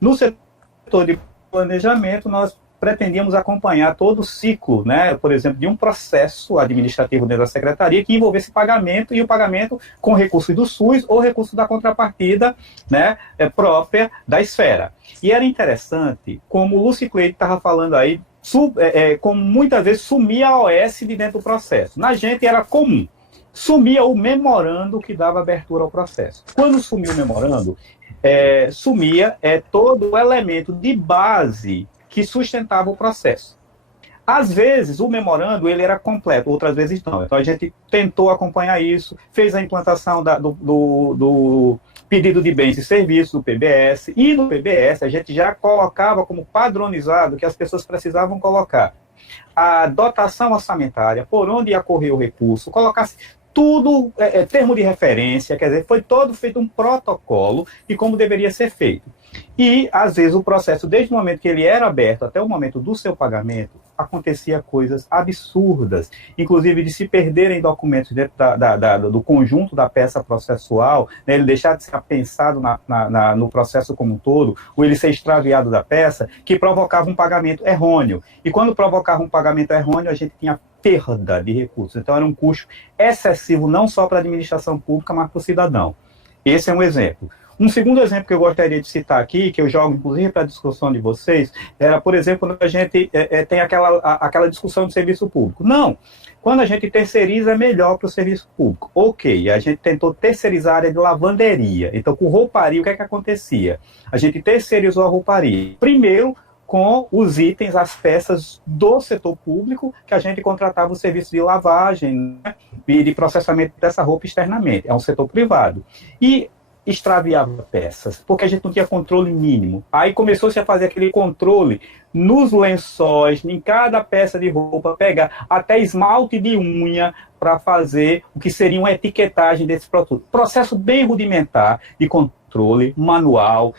No setor de planejamento, nós pretendíamos acompanhar todo o ciclo, né, por exemplo, de um processo administrativo dentro da secretaria que envolvesse pagamento, e o pagamento com recursos do SUS ou recursos da contrapartida, né, própria da esfera. E era interessante, como o Lúcio Cleide estava falando aí, como muitas vezes sumia a OS de dentro do processo. Na gente era comum. Sumia o memorando que dava abertura ao processo. Quando sumia o memorando, sumia todo o elemento de base que sustentava o processo. Às vezes, o memorando ele era completo, outras vezes não. Então, a gente tentou acompanhar isso, fez a implantação do pedido de bens e serviços, do PBS, e no PBS a gente já colocava como padronizado que as pessoas precisavam colocar a dotação orçamentária, por onde ia correr o recurso, colocasse tudo, termo de referência, quer dizer, foi todo feito um protocolo de como deveria ser feito. E, às vezes, o processo, desde o momento que ele era aberto até o momento do seu pagamento, acontecia coisas absurdas, inclusive de se perderem documentos dentro do conjunto da peça processual, né, ele deixar de ser pensado no processo como um todo, ou ele ser extraviado da peça, que provocava um pagamento errôneo. E quando provocava um pagamento errôneo, a gente tinha perda de recursos. Então, era um custo excessivo, não só para a administração pública, mas para o cidadão. Esse é um exemplo. Um segundo exemplo que eu gostaria de citar aqui, que eu jogo inclusive para a discussão de vocês, era, por exemplo, quando a gente tem aquela discussão de serviço público. Não, quando a gente terceiriza é melhor para o serviço público. Ok, a gente tentou terceirizar a área de lavanderia. Então, com rouparia, o que é que acontecia? A gente terceirizou a rouparia. Primeiro, com os itens, as peças do setor público, que a gente contratava o serviço de lavagem, né, e de processamento dessa roupa externamente. É um setor privado. E extraviava peças, porque a gente não tinha controle mínimo. Aí começou-se a fazer aquele controle nos lençóis, em cada peça de roupa, pegar até esmalte de unha para fazer o que seria uma etiquetagem desse produto. Processo bem rudimentar de controle, manual,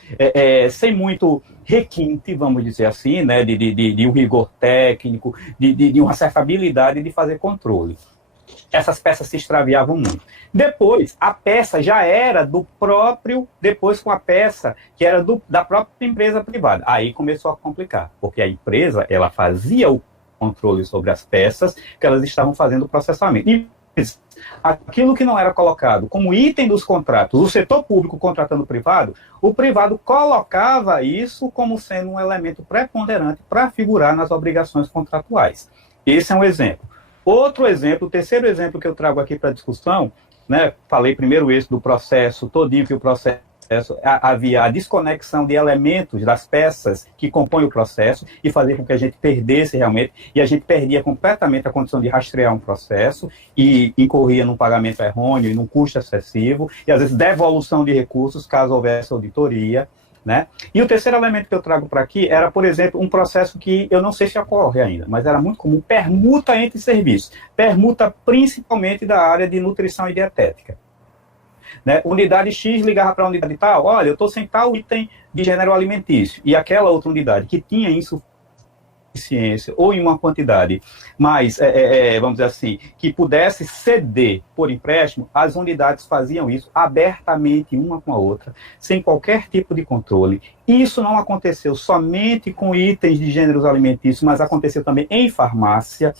sem muito requinte, vamos dizer assim, né, de um rigor técnico, de uma certa habilidade de fazer controle. Essas peças se extraviavam muito. Depois, a peça já era do próprio, depois com a peça que era da própria empresa privada. Aí começou a complicar, porque a empresa, ela fazia o controle sobre as peças que elas estavam fazendo o processamento. E aquilo que não era colocado como item dos contratos, o setor público contratando o privado colocava isso como sendo um elemento preponderante para figurar nas obrigações contratuais. Esse é um exemplo. Outro exemplo, o terceiro exemplo que eu trago aqui para discussão, né, falei primeiro esse do processo todinho, que o processo havia a desconexão de elementos das peças que compõem o processo e fazer com que a gente perdesse realmente, e a gente perdia completamente a condição de rastrear um processo e incorria num pagamento errôneo e num custo excessivo, e às vezes devolução de recursos caso houvesse auditoria, né? E o terceiro elemento que eu trago para aqui era, por exemplo, um processo que eu não sei se ocorre ainda, mas era muito comum, permuta entre serviços, permuta principalmente da área de nutrição e dietética. Né? Unidade X ligava para a unidade tal, olha, eu estou sem tal item de gênero alimentício, e aquela outra unidade que tinha insuficiência ou em uma quantidade mais, vamos dizer assim, que pudesse ceder por empréstimo, as unidades faziam isso abertamente uma com a outra, sem qualquer tipo de controle. Isso não aconteceu somente com itens de gêneros alimentícios, mas aconteceu também em farmácia.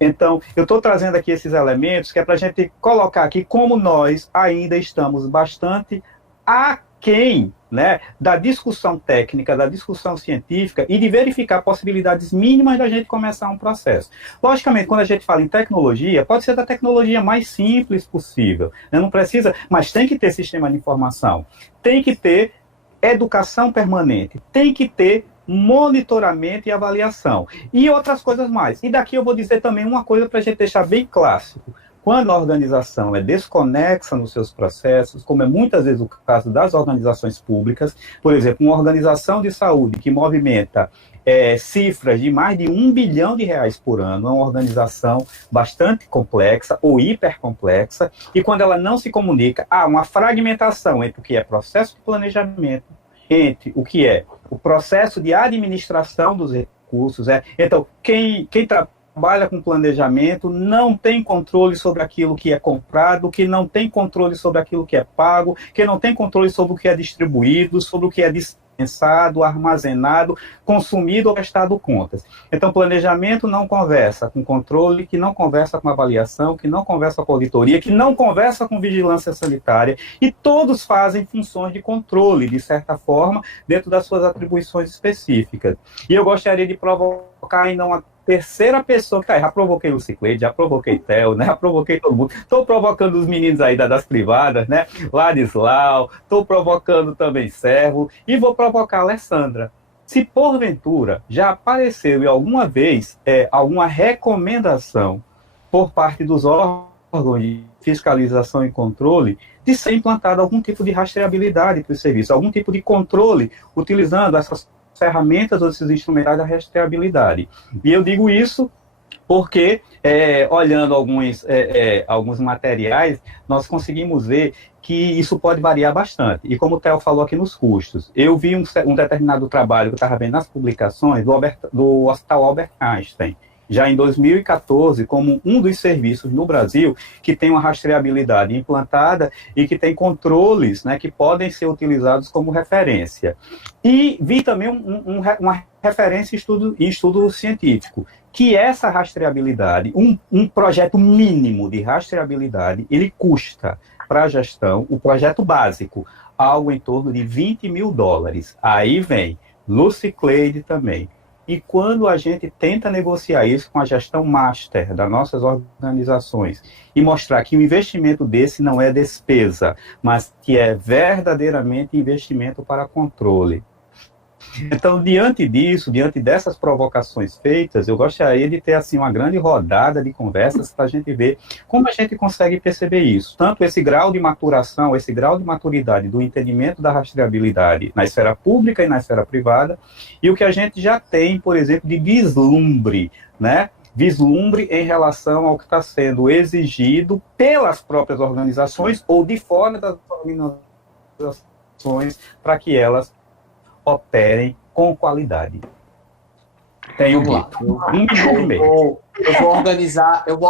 Então, eu estou trazendo aqui esses elementos que é para a gente colocar aqui como nós ainda estamos bastante aquém, né, da discussão técnica, da discussão científica e de verificar possibilidades mínimas da gente começar um processo. Logicamente, quando a gente fala em tecnologia, pode ser da tecnologia mais simples possível, né, não precisa, mas tem que ter sistema de informação, tem que ter educação permanente, tem que ter monitoramento e avaliação, e outras coisas mais. E daqui eu vou dizer também uma coisa para a gente deixar bem clássico. Quando a organização é desconexa nos seus processos, como é muitas vezes o caso das organizações públicas, por exemplo, uma organização de saúde que movimenta cifras de mais de R$ 1 bilhão por ano, é uma organização bastante complexa ou hipercomplexa, e quando ela não se comunica, há uma fragmentação entre o que é processo de planejamento, entre o que é o processo de administração dos recursos. Então, quem trabalha com planejamento não tem controle sobre aquilo que é comprado, que não tem controle sobre aquilo que é pago, que não tem controle sobre o que é distribuído, sobre o que é dispensado, armazenado, consumido ou prestado contas. Então, planejamento não conversa com controle, que não conversa com avaliação, que não conversa com auditoria, que não conversa com vigilância sanitária, e todos fazem funções de controle, de certa forma, dentro das suas atribuições específicas. E eu gostaria de provocar ainda uma terceira pessoa, que já provoquei o Cicleide, já provoquei Theo, né? Já provoquei todo mundo. Estou provocando os meninos aí das privadas, né? Ladislau, estou provocando também Servo, e vou provocar a Alessandra. Se porventura já apareceu em alguma vez alguma recomendação por parte dos órgãos de fiscalização e controle de ser implantado algum tipo de rastreabilidade para o serviço, algum tipo de controle utilizando essas ferramentas ou esses instrumentais da rastreabilidade. E eu digo isso porque, olhando alguns materiais, nós conseguimos ver que isso pode variar bastante. E como o Theo falou aqui nos custos, eu vi um determinado trabalho que eu estava vendo nas publicações do Hospital Albert Einstein, já em 2014, como um dos serviços no Brasil que tem uma rastreabilidade implantada e que tem controles, né, que podem ser utilizados como referência. E vi também uma referência em estudo científico, que essa rastreabilidade, um projeto mínimo de rastreabilidade, ele custa para a gestão, o projeto básico, algo em torno de $20 mil. Aí vem Lucy Cleide também. E quando a gente tenta negociar isso com a gestão master das nossas organizações e mostrar que o investimento desse não é despesa, mas que é verdadeiramente investimento para controle. Então, diante disso, diante dessas provocações feitas, eu gostaria de ter assim uma grande rodada de conversas para a gente ver como a gente consegue perceber isso. Tanto esse grau de maturação, esse grau de maturidade do entendimento da rastreabilidade na esfera pública e na esfera privada, e o que a gente já tem, por exemplo, de vislumbre, né? Vislumbre em relação ao que está sendo exigido pelas próprias organizações ou de fora das organizações para que elas operem com qualidade. Tenho dito. Eu vou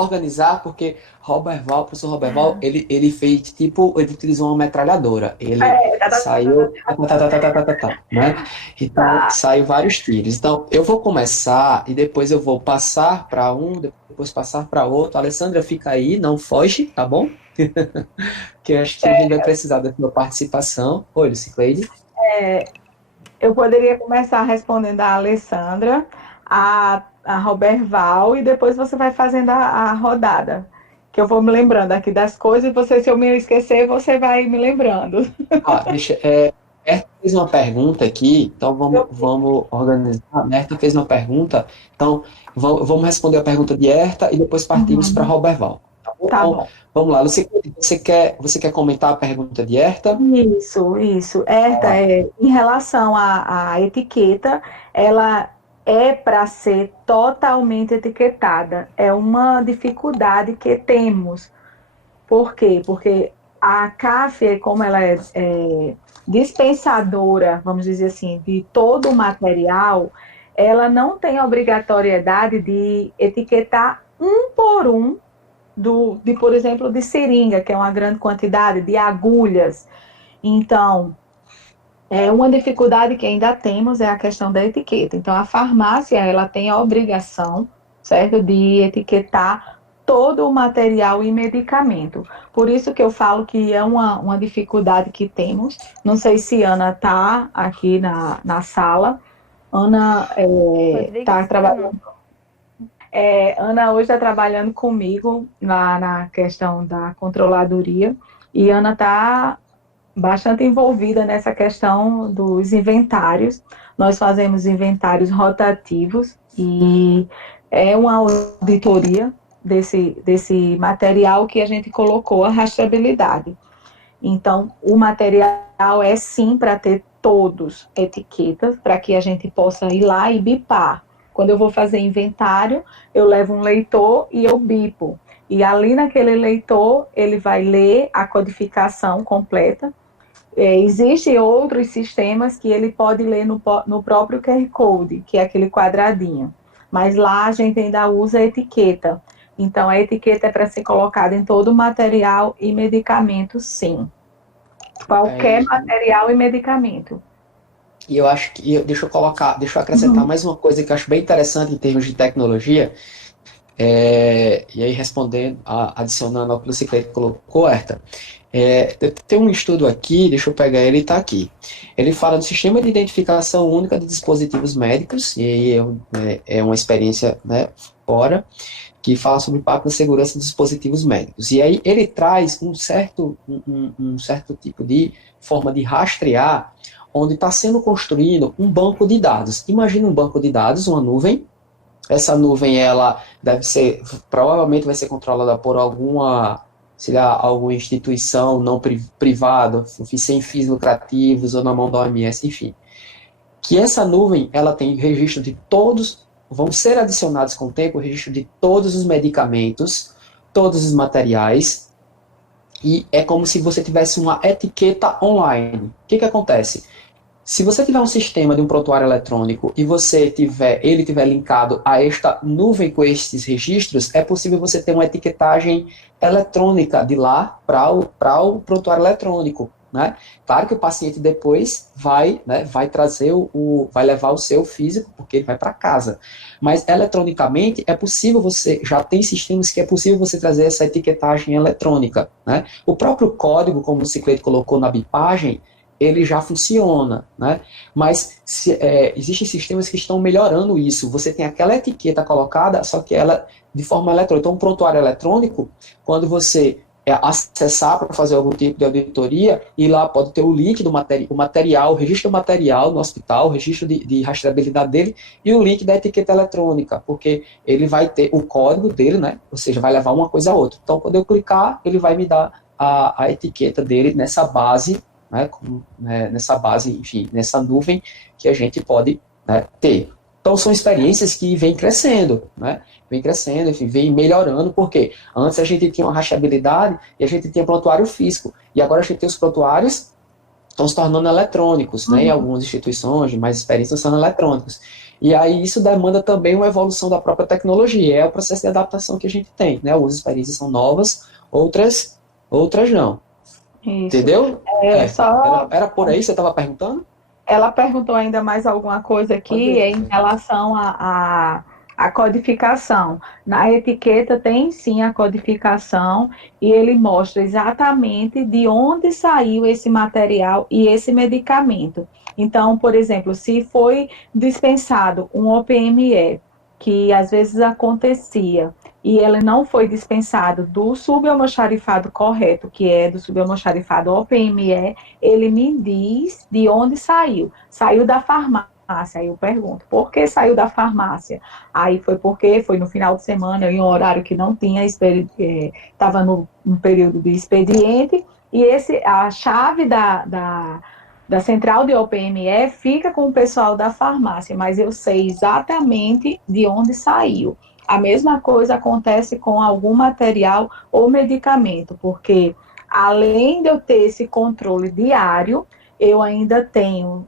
organizar porque o professor Robert Val, ele fez tipo, ele utilizou uma metralhadora. Ele saiu, né? Então, saiu vários tiros. Então, eu vou começar e depois eu vou passar para um, depois passar para outro. A Alessandra, fica aí, não foge, tá bom? Que eu acho que a gente vai precisar da sua participação. Oi, Lucy Cleide. Eu poderia começar respondendo a Alessandra, a Robert Val, e depois você vai fazendo a rodada, que eu vou me lembrando aqui das coisas, e se eu me esquecer, você vai me lembrando. Berta fez uma pergunta aqui, então vamos organizar. A Berta fez uma pergunta, então vamos responder a pergunta de Berta e depois partimos para Robert Val. Tá bom. Vamos lá, você quer comentar a pergunta de Berta? Isso. Berta, em relação à etiqueta, ela é para ser totalmente etiquetada. É uma dificuldade que temos. Por quê? Porque a CAF, como ela é dispensadora, vamos dizer assim, de todo o material, ela não tem obrigatoriedade de etiquetar um por um, por exemplo, de seringa, que é uma grande quantidade, de agulhas. Então, uma dificuldade que ainda temos é a questão da etiqueta. Então, a farmácia, ela tem a obrigação, certo, de etiquetar todo o material e medicamento. Por isso que eu falo que é uma dificuldade que temos. Não sei se Ana está aqui na sala. Ana está trabalhando. Ana hoje está trabalhando comigo na questão da controladoria. E Ana está bastante envolvida nessa questão dos inventários. Nós fazemos inventários rotativos e é uma auditoria desse material que a gente colocou a rastreabilidade. Então, o material é sim para ter todos etiquetas, para que a gente possa ir lá e bipar. Quando eu vou fazer inventário, eu levo um leitor e eu bipo. E ali naquele leitor, ele vai ler a codificação completa. Existem outros sistemas que ele pode ler no próprio QR Code, que é aquele quadradinho. Mas lá a gente ainda usa a etiqueta. Então, a etiqueta é para ser colocada em todo o material e medicamento, sim. Qualquer material e medicamento. E eu acho que, deixa eu acrescentar mais uma coisa que eu acho bem interessante em termos de tecnologia, e aí respondendo, adicionando ao que o Cicleto colocou, Herta, tem um estudo aqui, deixa eu pegar ele, está aqui. Ele fala do Sistema de Identificação Única de Dispositivos Médicos, e aí é uma experiência, né, fora, que fala sobre o impacto na segurança dos dispositivos médicos. E aí ele traz um certo tipo de forma de rastrear, onde está sendo construído um banco de dados. Imagina um banco de dados, uma nuvem. Essa nuvem, ela provavelmente vai ser controlada por alguma instituição não privada, sem fins lucrativos, ou na mão da OMS, enfim. Que essa nuvem, ela tem registro de todos, vão ser adicionados com o tempo, o registro de todos os medicamentos, todos os materiais, e é como se você tivesse uma etiqueta online. O que acontece? Se você tiver um sistema de um prontuário eletrônico e ele tiver linkado a esta nuvem com estes registros, é possível você ter uma etiquetagem eletrônica de lá para o prontuário eletrônico, né? Claro que o paciente depois vai levar o seu físico, porque ele vai para casa. Mas eletronicamente é possível já tem sistemas que é possível você trazer essa etiquetagem eletrônica, né? O próprio código, como o Cicleto colocou na bipagem, ele já funciona, né? Mas existem sistemas que estão melhorando isso. Você tem aquela etiqueta colocada, só que ela de forma eletrônica. Então, um prontuário eletrônico, quando você acessar para fazer algum tipo de auditoria, e lá pode ter o link do material, o registro do material no hospital, o registro de rastreabilidade dele, e o link da etiqueta eletrônica, porque ele vai ter o código dele, né? Ou seja, vai levar uma coisa a outra. Então, quando eu clicar, ele vai me dar a etiqueta dele nessa base, enfim, nessa nuvem que a gente pode, né, ter. Então, são experiências que vêm crescendo, né? Vem crescendo, enfim, vem melhorando, porque antes a gente tinha uma rastreabilidade e a gente tinha prontuário físico, e agora a gente tem os prontuários estão se tornando eletrônicos, né? Em algumas instituições de mais experiência estão sendo eletrônicos. E aí isso demanda também uma evolução da própria tecnologia, é o processo de adaptação que a gente tem, né? Algumas experiências são novas, outras não. Isso. Entendeu? Era por aí que você estava perguntando? Ela perguntou ainda mais alguma coisa aqui em relação à codificação. Na etiqueta tem sim a codificação e ele mostra exatamente de onde saiu esse material e esse medicamento. Então, por exemplo, se foi dispensado um OPME, que às vezes acontecia, e ele não foi dispensado do subalmoxarifado correto, que é do subalmoxarifado OPME, ele me diz de onde saiu. Saiu da farmácia. Aí eu pergunto, por que saiu da farmácia? Aí foi porque foi no final de semana, em um horário que não tinha, estava no período de expediente, e a chave da central de OPME fica com o pessoal da farmácia, mas eu sei exatamente de onde saiu. A mesma coisa acontece com algum material ou medicamento, porque além de eu ter esse controle diário, eu ainda tenho,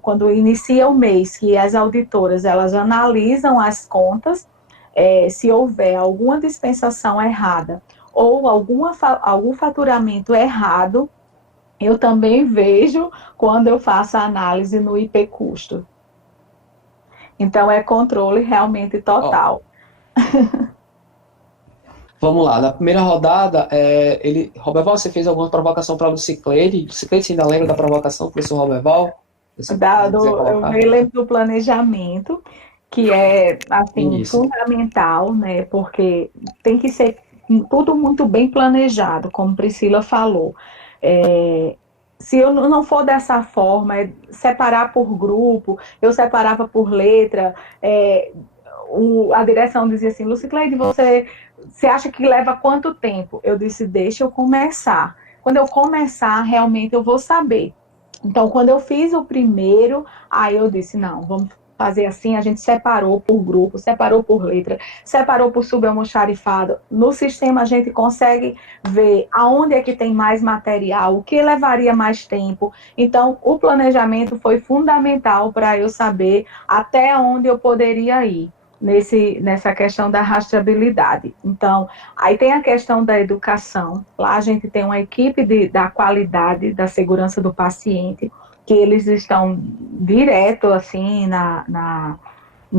quando inicia o mês, que as auditoras elas analisam as contas, se houver alguma dispensação errada ou algum faturamento errado, eu também vejo quando eu faço a análise no IP custo. Então, é controle realmente total. Vamos lá, na primeira rodada, Roberval, você fez alguma provocação para o Lucicleide? Lucicleide, você ainda lembra da provocação, professor Roberval? Eu me lembro do planejamento, que é assim, Isso. fundamental, né? Porque tem que ser tudo muito bem planejado, como Priscila falou. Se eu não for dessa forma, separar por grupo, eu separava por letra, a direção dizia assim, Lucicleide, você acha que leva quanto tempo? Eu disse, deixa eu começar. Quando eu começar, realmente eu vou saber. Então, quando eu fiz o primeiro, aí eu disse, não, vamos fazer assim, a gente separou por grupo, separou por letra, separou por subalmoxarifado. No sistema a gente consegue ver aonde é que tem mais material, o que levaria mais tempo. Então, o planejamento foi fundamental para eu saber até onde eu poderia ir nessa questão da rastreabilidade. Então, aí tem a questão da educação. Lá a gente tem uma equipe da qualidade, da segurança do paciente, que eles estão direto assim na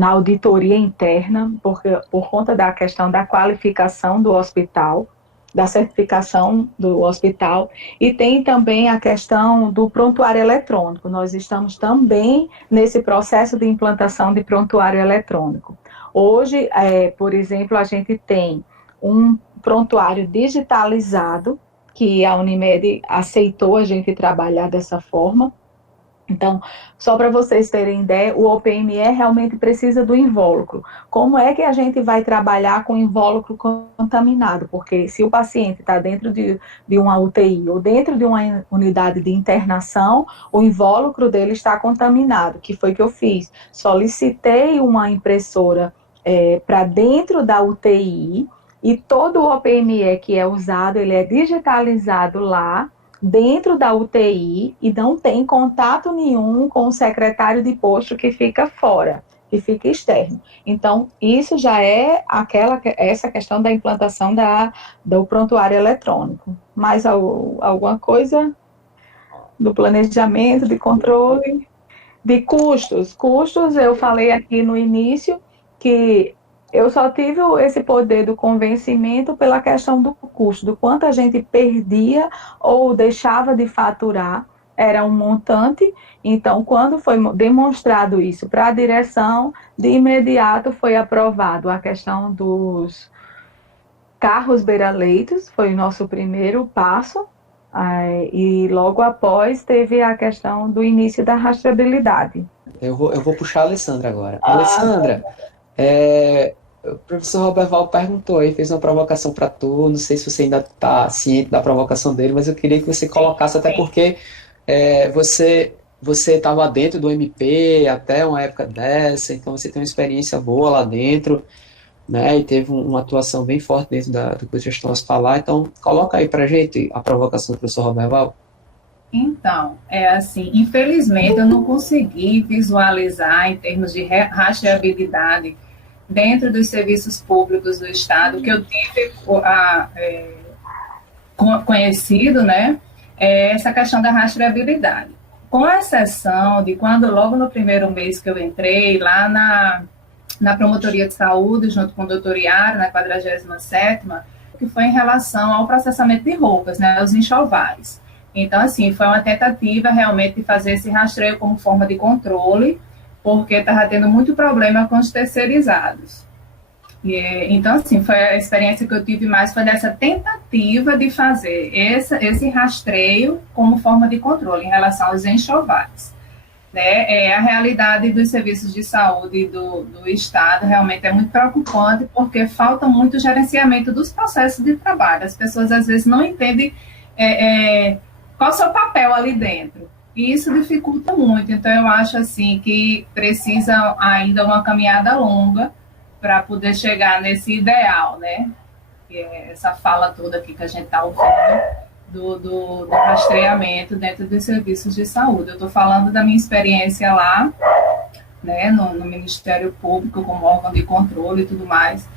auditoria interna, por conta da questão da qualificação do hospital, da certificação do hospital, e tem também a questão do prontuário eletrônico. Nós estamos também nesse processo de implantação de prontuário eletrônico. Hoje, por exemplo, a gente tem um prontuário digitalizado, que a Unimed aceitou a gente trabalhar dessa forma. Então, só para vocês terem ideia, o OPME realmente precisa do invólucro. Como é que a gente vai trabalhar com invólucro contaminado? Porque se o paciente está dentro de uma UTI ou dentro de uma unidade de internação, o invólucro dele está contaminado, que foi que eu fiz. Solicitei uma impressora para dentro da UTI e todo o OPME que é usado, ele é digitalizado lá, dentro da UTI, e não tem contato nenhum com o secretário de posto que fica fora, que fica externo. Então, isso já é essa questão da implantação do prontuário eletrônico. Mais alguma coisa do planejamento, de controle, de custos? Custos, eu falei aqui no início que eu só tive esse poder do convencimento pela questão do custo, do quanto a gente perdia ou deixava de faturar, era um montante. Então, quando foi demonstrado isso para a direção, de imediato foi aprovado a questão dos carros beira-leitos, foi o nosso primeiro passo, e logo após teve a questão do início da rastreabilidade. Eu vou puxar a Alessandra agora. Alessandra, o professor Roberval perguntou aí, fez uma provocação para tu, não sei se você ainda está ciente da provocação dele, mas eu queria que você colocasse, até porque você estava dentro do MP até uma época dessa, então você tem uma experiência boa lá dentro, né, e teve uma atuação bem forte dentro do curso de gestão hospitalar, então coloca aí para a gente a provocação do professor Roberval. Então, assim, infelizmente eu não consegui visualizar em termos de rastreabilidade dentro dos serviços públicos do Estado, que eu tive conhecido, né, essa questão da rastreabilidade. Com exceção de quando, logo no primeiro mês que eu entrei, lá na Promotoria de Saúde, junto com o doutor Iara, na 47ª, que foi em relação ao processamento de roupas, né, os enxovais. Então, assim, foi uma tentativa realmente de fazer esse rastreio como forma de controle, porque estava tendo muito problema com os terceirizados. Então, assim, foi a experiência que eu tive mais, foi dessa tentativa de fazer esse rastreio como forma de controle em relação aos enxovais. Né? A realidade dos serviços de saúde do Estado realmente é muito preocupante, porque falta muito gerenciamento dos processos de trabalho. As pessoas, às vezes, não entendem qual é o seu papel ali dentro. E isso dificulta muito. Então, eu acho assim que precisa ainda uma caminhada longa para poder chegar nesse ideal, né? Que é essa fala toda aqui que a gente está ouvindo do rastreamento dentro dos serviços de saúde. Eu estou falando da minha experiência lá, né, no Ministério Público, como órgão de controle e tudo mais.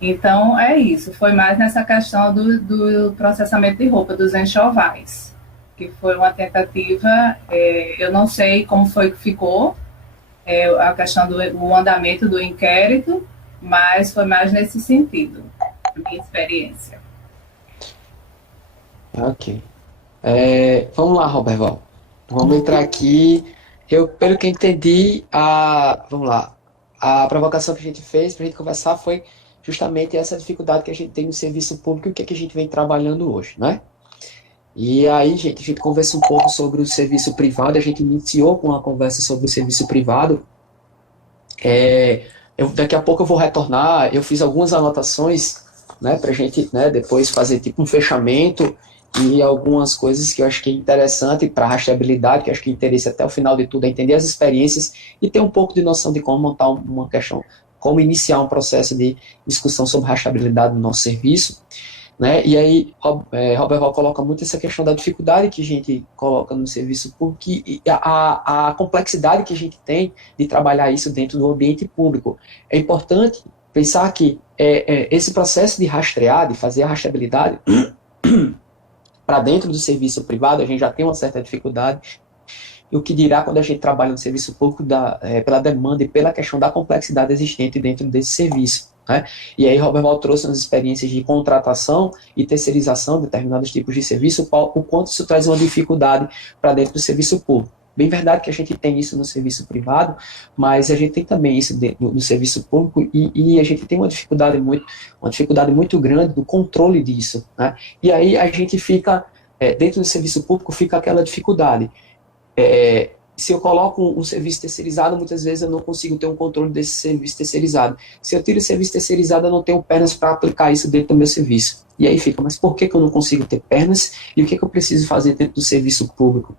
Então, é isso. Foi mais nessa questão do processamento de roupa, dos enxovais, que foi uma tentativa, eu não sei como foi que ficou, a questão do andamento do inquérito, mas foi mais nesse sentido, a minha experiência. Ok. Vamos lá, Roberval. Vamos entrar aqui. Pelo que eu entendi, vamos lá. A provocação que a gente fez para a gente conversar foi justamente essa dificuldade que a gente tem no serviço público e o que, é que a gente vem trabalhando hoje, né? E aí, gente, a gente conversa um pouco sobre o serviço privado, a gente iniciou com uma conversa sobre o serviço privado. Daqui a pouco eu vou retornar, eu fiz algumas anotações, né, para a gente, né, depois fazer tipo um fechamento e algumas coisas que eu acho que é interessante para a rastreabilidade, que eu acho que interessa até o final de tudo é entender as experiências e ter um pouco de noção de como montar uma questão, como iniciar um processo de discussão sobre rastreabilidade no nosso serviço, né? E aí, Robert Hall coloca muito essa questão da dificuldade que a gente coloca no serviço público e a complexidade que a gente tem de trabalhar isso dentro do ambiente público. É importante pensar que esse processo de rastrear, de fazer a rastreabilidade para dentro do serviço privado, a gente já tem uma certa dificuldade. E o que dirá quando a gente trabalha no serviço público pela demanda e pela questão da complexidade existente dentro desse serviço, né? E aí Robert Hall trouxe umas experiências de contratação e terceirização de determinados tipos de serviço, o quanto isso traz uma dificuldade para dentro do serviço público. Bem verdade que a gente tem isso no serviço privado, mas a gente tem também isso no serviço público e a gente tem uma dificuldade muito grande do controle disso, né? E aí a gente fica, dentro do serviço público, fica aquela dificuldade. Se eu coloco um serviço terceirizado, muitas vezes eu não consigo ter um controle desse serviço terceirizado. Se eu tiro o serviço terceirizado, eu não tenho pernas para aplicar isso dentro do meu serviço. E aí fica, mas por que eu não consigo ter pernas? E o que eu preciso fazer dentro do serviço público?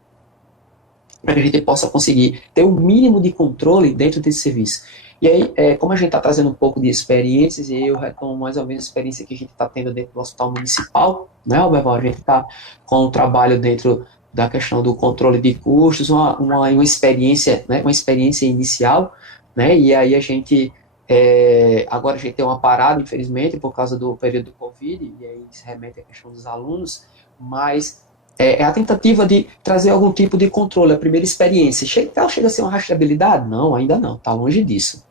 Para que a gente possa conseguir ter um mínimo de controle dentro desse serviço. E aí, como a gente está trazendo um pouco de experiências, e eu retomo mais ou menos a experiência que a gente está tendo dentro do hospital municipal, né, Alberval? A gente está com um trabalho dentro da questão do controle de custos, uma experiência, né, uma experiência inicial, né, e aí a gente, agora a gente tem uma parada, infelizmente, por causa do período do Covid, e aí se remete à questão dos alunos, mas é a tentativa de trazer algum tipo de controle, a primeira experiência. Chega a ser uma rastreabilidade? Não, ainda não, está longe disso.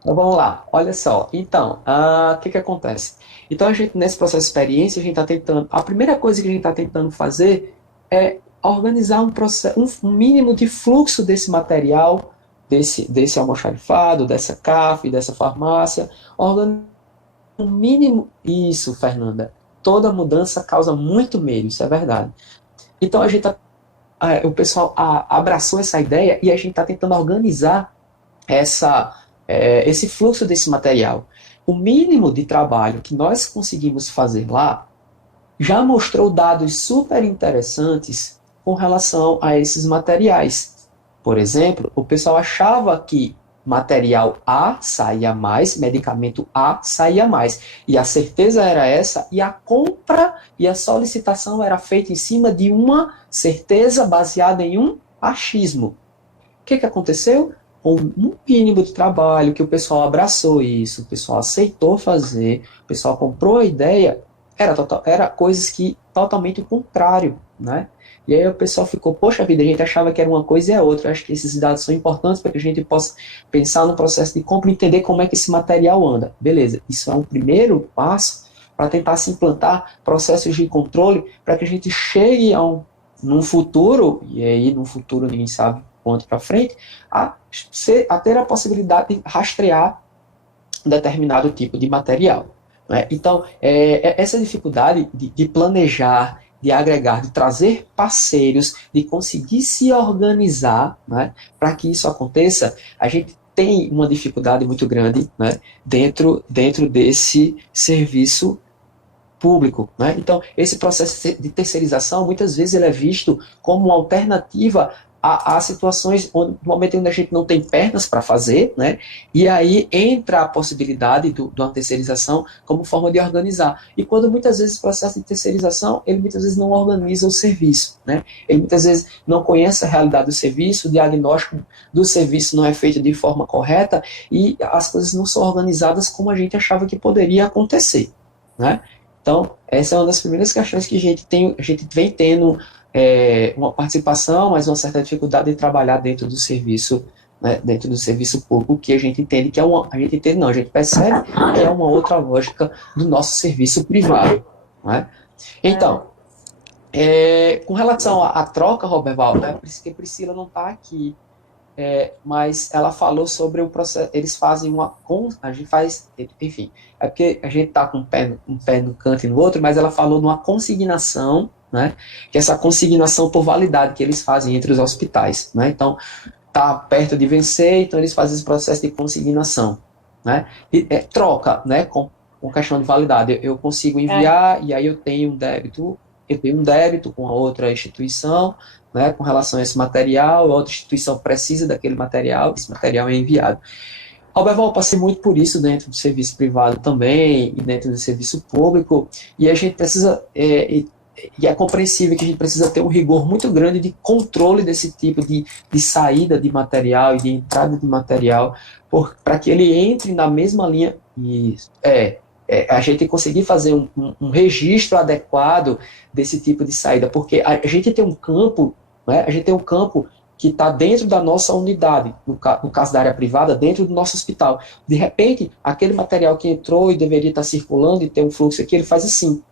Então vamos lá, olha só. Então, o que acontece? Então a gente, nesse processo de experiência, a gente está tentando, a primeira coisa que a gente está tentando fazer é organizar um mínimo de fluxo desse material, desse almoxarifado, dessa CAF, dessa farmácia, organizar um mínimo. Isso, Fernanda, toda mudança causa muito medo, isso é verdade. Então o pessoal abraçou essa ideia e a gente está tentando organizar esse fluxo desse material. O mínimo de trabalho que nós conseguimos fazer lá já mostrou dados super interessantes com relação a esses materiais. Por exemplo, o pessoal achava que material A saía mais, medicamento A saía mais. E a certeza era essa, e a compra e a solicitação era feita em cima de uma certeza baseada em um achismo. O que aconteceu? Com um mínimo de trabalho, que o pessoal abraçou isso, o pessoal aceitou fazer, o pessoal comprou a ideia, era coisas que totalmente o contrário, né? E aí o pessoal ficou, poxa vida, a gente achava que era uma coisa e é outra. Eu acho que esses dados são importantes para que a gente possa pensar no processo de compra e entender como é que esse material anda. Beleza, isso é um primeiro passo para tentar se implantar processos de controle para que a gente chegue num futuro, e aí num futuro ninguém sabe quanto para frente, a ter a possibilidade de rastrear determinado tipo de material, né? Então, essa dificuldade de planejar, de agregar, de trazer parceiros, de conseguir se organizar, né, para que isso aconteça, a gente tem uma dificuldade muito grande, né, dentro desse serviço público, né? Então, esse processo de terceirização, muitas vezes ele é visto como uma alternativa a situações no momento onde a gente não tem pernas para fazer, né? E aí entra a possibilidade de uma terceirização como forma de organizar. E quando muitas vezes o processo de terceirização, ele muitas vezes não organiza o serviço, né? Ele muitas vezes não conhece a realidade do serviço, o diagnóstico do serviço não é feito de forma correta e as coisas não são organizadas como a gente achava que poderia acontecer, né? Então, essa é uma das primeiras questões que a gente vem tendo uma participação, mas uma certa dificuldade de trabalhar dentro do serviço né, dentro do serviço público, que a gente entende que é uma, a gente entende não, a gente percebe que é uma outra lógica do nosso serviço privado, né? Então, com relação à troca, Roberval, é por isso que a Priscila não está aqui, mas ela falou sobre o processo, eles fazem a gente faz, enfim, é porque a gente está com um pé no canto e no outro, mas ela falou de uma consignação, né, que é essa consignação por validade que eles fazem entre os hospitais, né, então, está perto de vencer, então eles fazem esse processo de consignação, né, e, troca, né, com questão de validade, eu consigo enviar, e aí eu tenho um débito com a outra instituição, né, com relação a esse material, a outra instituição precisa daquele material, esse material é enviado. Roberval, eu passei muito por isso dentro do serviço privado também, e dentro do serviço público, e a gente precisa, e é compreensível que a gente precisa ter um rigor muito grande de controle desse tipo de saída de material e de entrada de material, para que ele entre na mesma linha, a gente conseguir fazer um registro adequado desse tipo de saída, porque a gente tem um campo, né, a gente tem um campo que está dentro da nossa unidade, no caso da área privada, dentro do nosso hospital. De repente, aquele material que entrou e deveria estar circulando e ter um fluxo aqui, ele faz assim,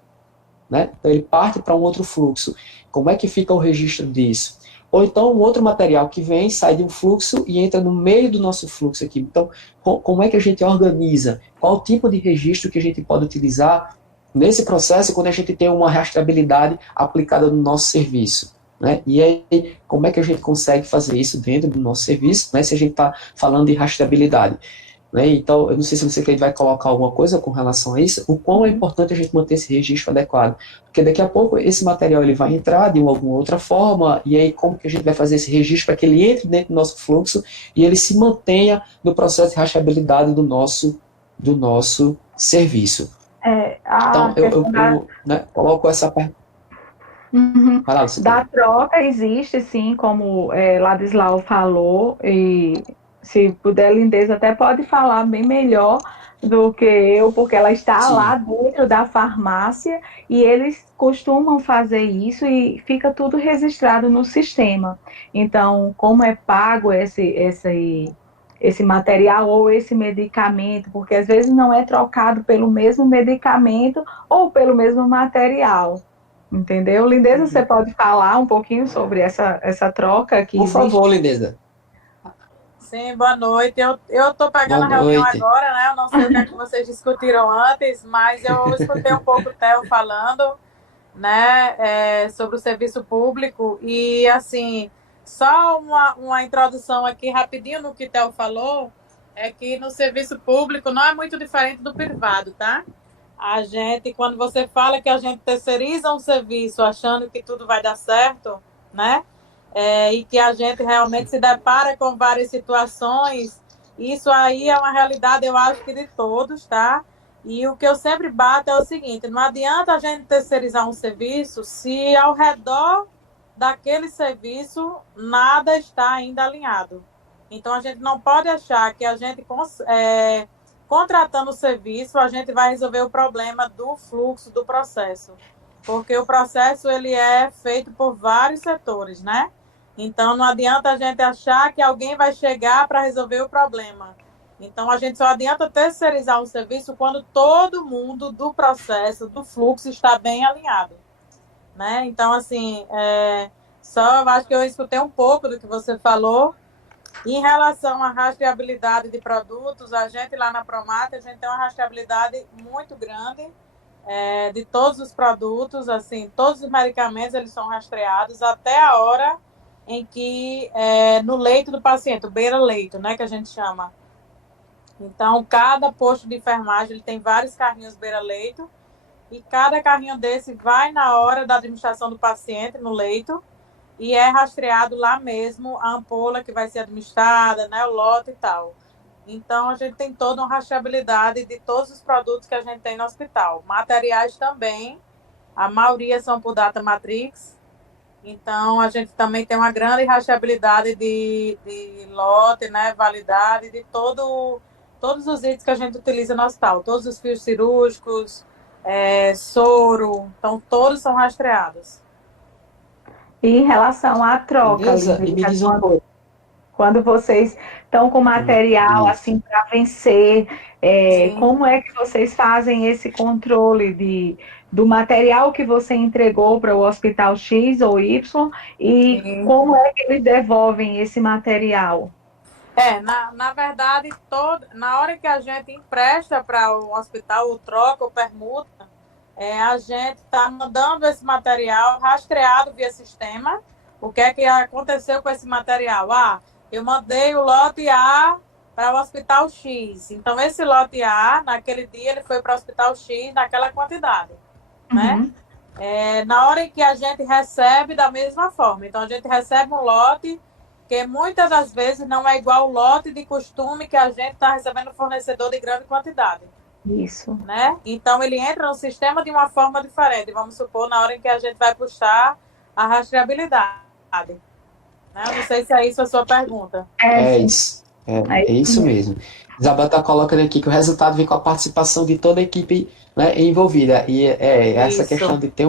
né? Então ele parte para um outro fluxo. Como é que fica o registro disso? Ou então um outro material que vem, sai de um fluxo e entra no meio do nosso fluxo aqui. Então, como é que a gente organiza? Qual o tipo de registro que a gente pode utilizar nesse processo quando a gente tem uma rastreabilidade aplicada no nosso serviço? Né? E aí, como é que a gente consegue fazer isso dentro do nosso serviço, né, se a gente está falando de rastreabilidade? Né? Então, eu não sei se você vai colocar alguma coisa com relação a isso, o quão é importante a gente manter esse registro adequado, porque daqui a pouco esse material ele vai entrar de alguma outra forma, e aí como que a gente vai fazer esse registro para que ele entre dentro do nosso fluxo e ele se mantenha no processo de rastreabilidade do nosso serviço. Então, eu né, coloco essa parte. Uhum. Da troca existe, sim, como Ladislau falou, e se puder, Lindeza até pode falar bem melhor do que eu, porque ela está lá dentro da farmácia e eles costumam fazer isso e fica tudo registrado no sistema. Então, como é pago esse material ou esse medicamento, porque às vezes não é trocado pelo mesmo medicamento ou pelo mesmo material. Entendeu? Lindeza, você pode falar um pouquinho sobre essa troca que existe? Por favor, Lindeza. Sim, boa noite. Eu estou pegando a reunião agora, né? Eu não sei o que é que vocês discutiram antes, mas eu escutei um pouco o Theo falando, né, sobre o serviço público. E, assim, só uma introdução aqui rapidinho no que o Theo falou, é que no serviço público não é muito diferente do privado, tá? A gente, quando você fala que a gente terceiriza um serviço achando que tudo vai dar certo, né? E que a gente realmente se depara com várias situações, isso aí é uma realidade, eu acho que de todos, tá? E o que eu sempre bato é o seguinte, não adianta a gente terceirizar um serviço se ao redor daquele serviço nada está ainda alinhado. Então, a gente não pode achar que a gente... contratando o serviço, a gente vai resolver o problema do fluxo, do processo. Porque o processo, ele é feito por vários setores, né? Então, não adianta a gente achar que alguém vai chegar para resolver o problema. Então, a gente só adianta terceirizar um serviço quando todo mundo do processo, do fluxo, está bem alinhado, né? Então, assim, só acho que eu escutei um pouco do que você falou. Em relação à rastreabilidade de produtos, a gente lá na Promate, a gente tem uma rastreabilidade muito grande de todos os produtos, assim, todos os medicamentos eles são rastreados até a hora em que, no leito do paciente, o beira-leito, né, que a gente chama. Então, cada posto de enfermagem ele tem vários carrinhos beira-leito e cada carrinho desse vai na hora da administração do paciente no leito, e é rastreado lá mesmo a ampola que vai ser administrada, né, o lote e tal. Então, a gente tem toda uma rastreabilidade de todos os produtos que a gente tem no hospital. Materiais também, a maioria são por data matrix. Então, a gente também tem uma grande rastreabilidade de lote, né, validade de todos os itens que a gente utiliza no hospital. Todos os fios cirúrgicos, soro, então todos são rastreados. E em relação à troca, quando vocês estão com material assim para vencer? Como é que vocês fazem esse controle do material que você entregou para o hospital X ou Y e como é que eles devolvem esse material? Na verdade, na hora que a gente empresta para o hospital, ou troca, ou permuta, a gente está mandando esse material rastreado via sistema. O que é que aconteceu com esse material? Eu mandei o lote A para o hospital X. Então, esse lote A, naquele dia, ele foi para o hospital X naquela quantidade. Né? Na hora em que a gente recebe, da mesma forma. Então, a gente recebe um lote que muitas das vezes não é igual o lote de costume que a gente está recebendo do fornecedor de grande quantidade. Isso. Né? Então, ele entra no sistema de uma forma diferente. Vamos supor, na hora em que a gente vai puxar a rastreabilidade. Né? Eu não sei se é isso a sua pergunta. É isso. É isso mesmo. Isabel está colocando aqui que o resultado vem com a participação de toda a equipe, né, envolvida. E essa questão de ter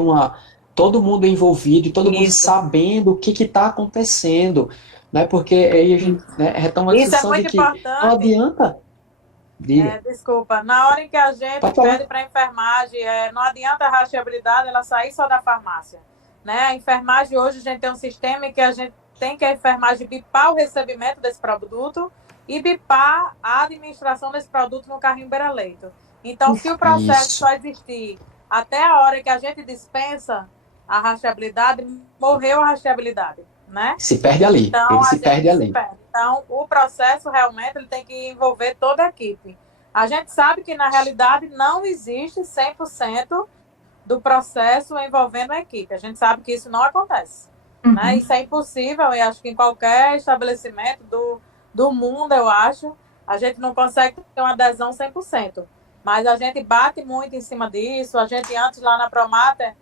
todo mundo envolvido e todo mundo sabendo o que está acontecendo. Né? Porque aí a gente retoma a discussão de que não adianta. Desculpa, na hora em que a gente pede para a enfermagem, não adianta a rastreabilidade ela sair só da farmácia. Né? A enfermagem hoje a gente tem um sistema em que a gente tem que a enfermagem bipar o recebimento desse produto e bipar a administração desse produto no carrinho beira-leito. Então, se o processo só existir até a hora que a gente dispensa a rastreabilidade, morreu a rastreabilidade. Né? Se perde ali. Então, ele se perde ali. Então, o processo realmente ele tem que envolver toda a equipe. A gente sabe que, na realidade, não existe 100% do processo envolvendo a equipe. A gente sabe que isso não acontece. Né? Isso é impossível, eu acho que em qualquer estabelecimento do mundo, eu acho, a gente não consegue ter uma adesão 100%. Mas a gente bate muito em cima disso. A gente, antes, lá na Promater,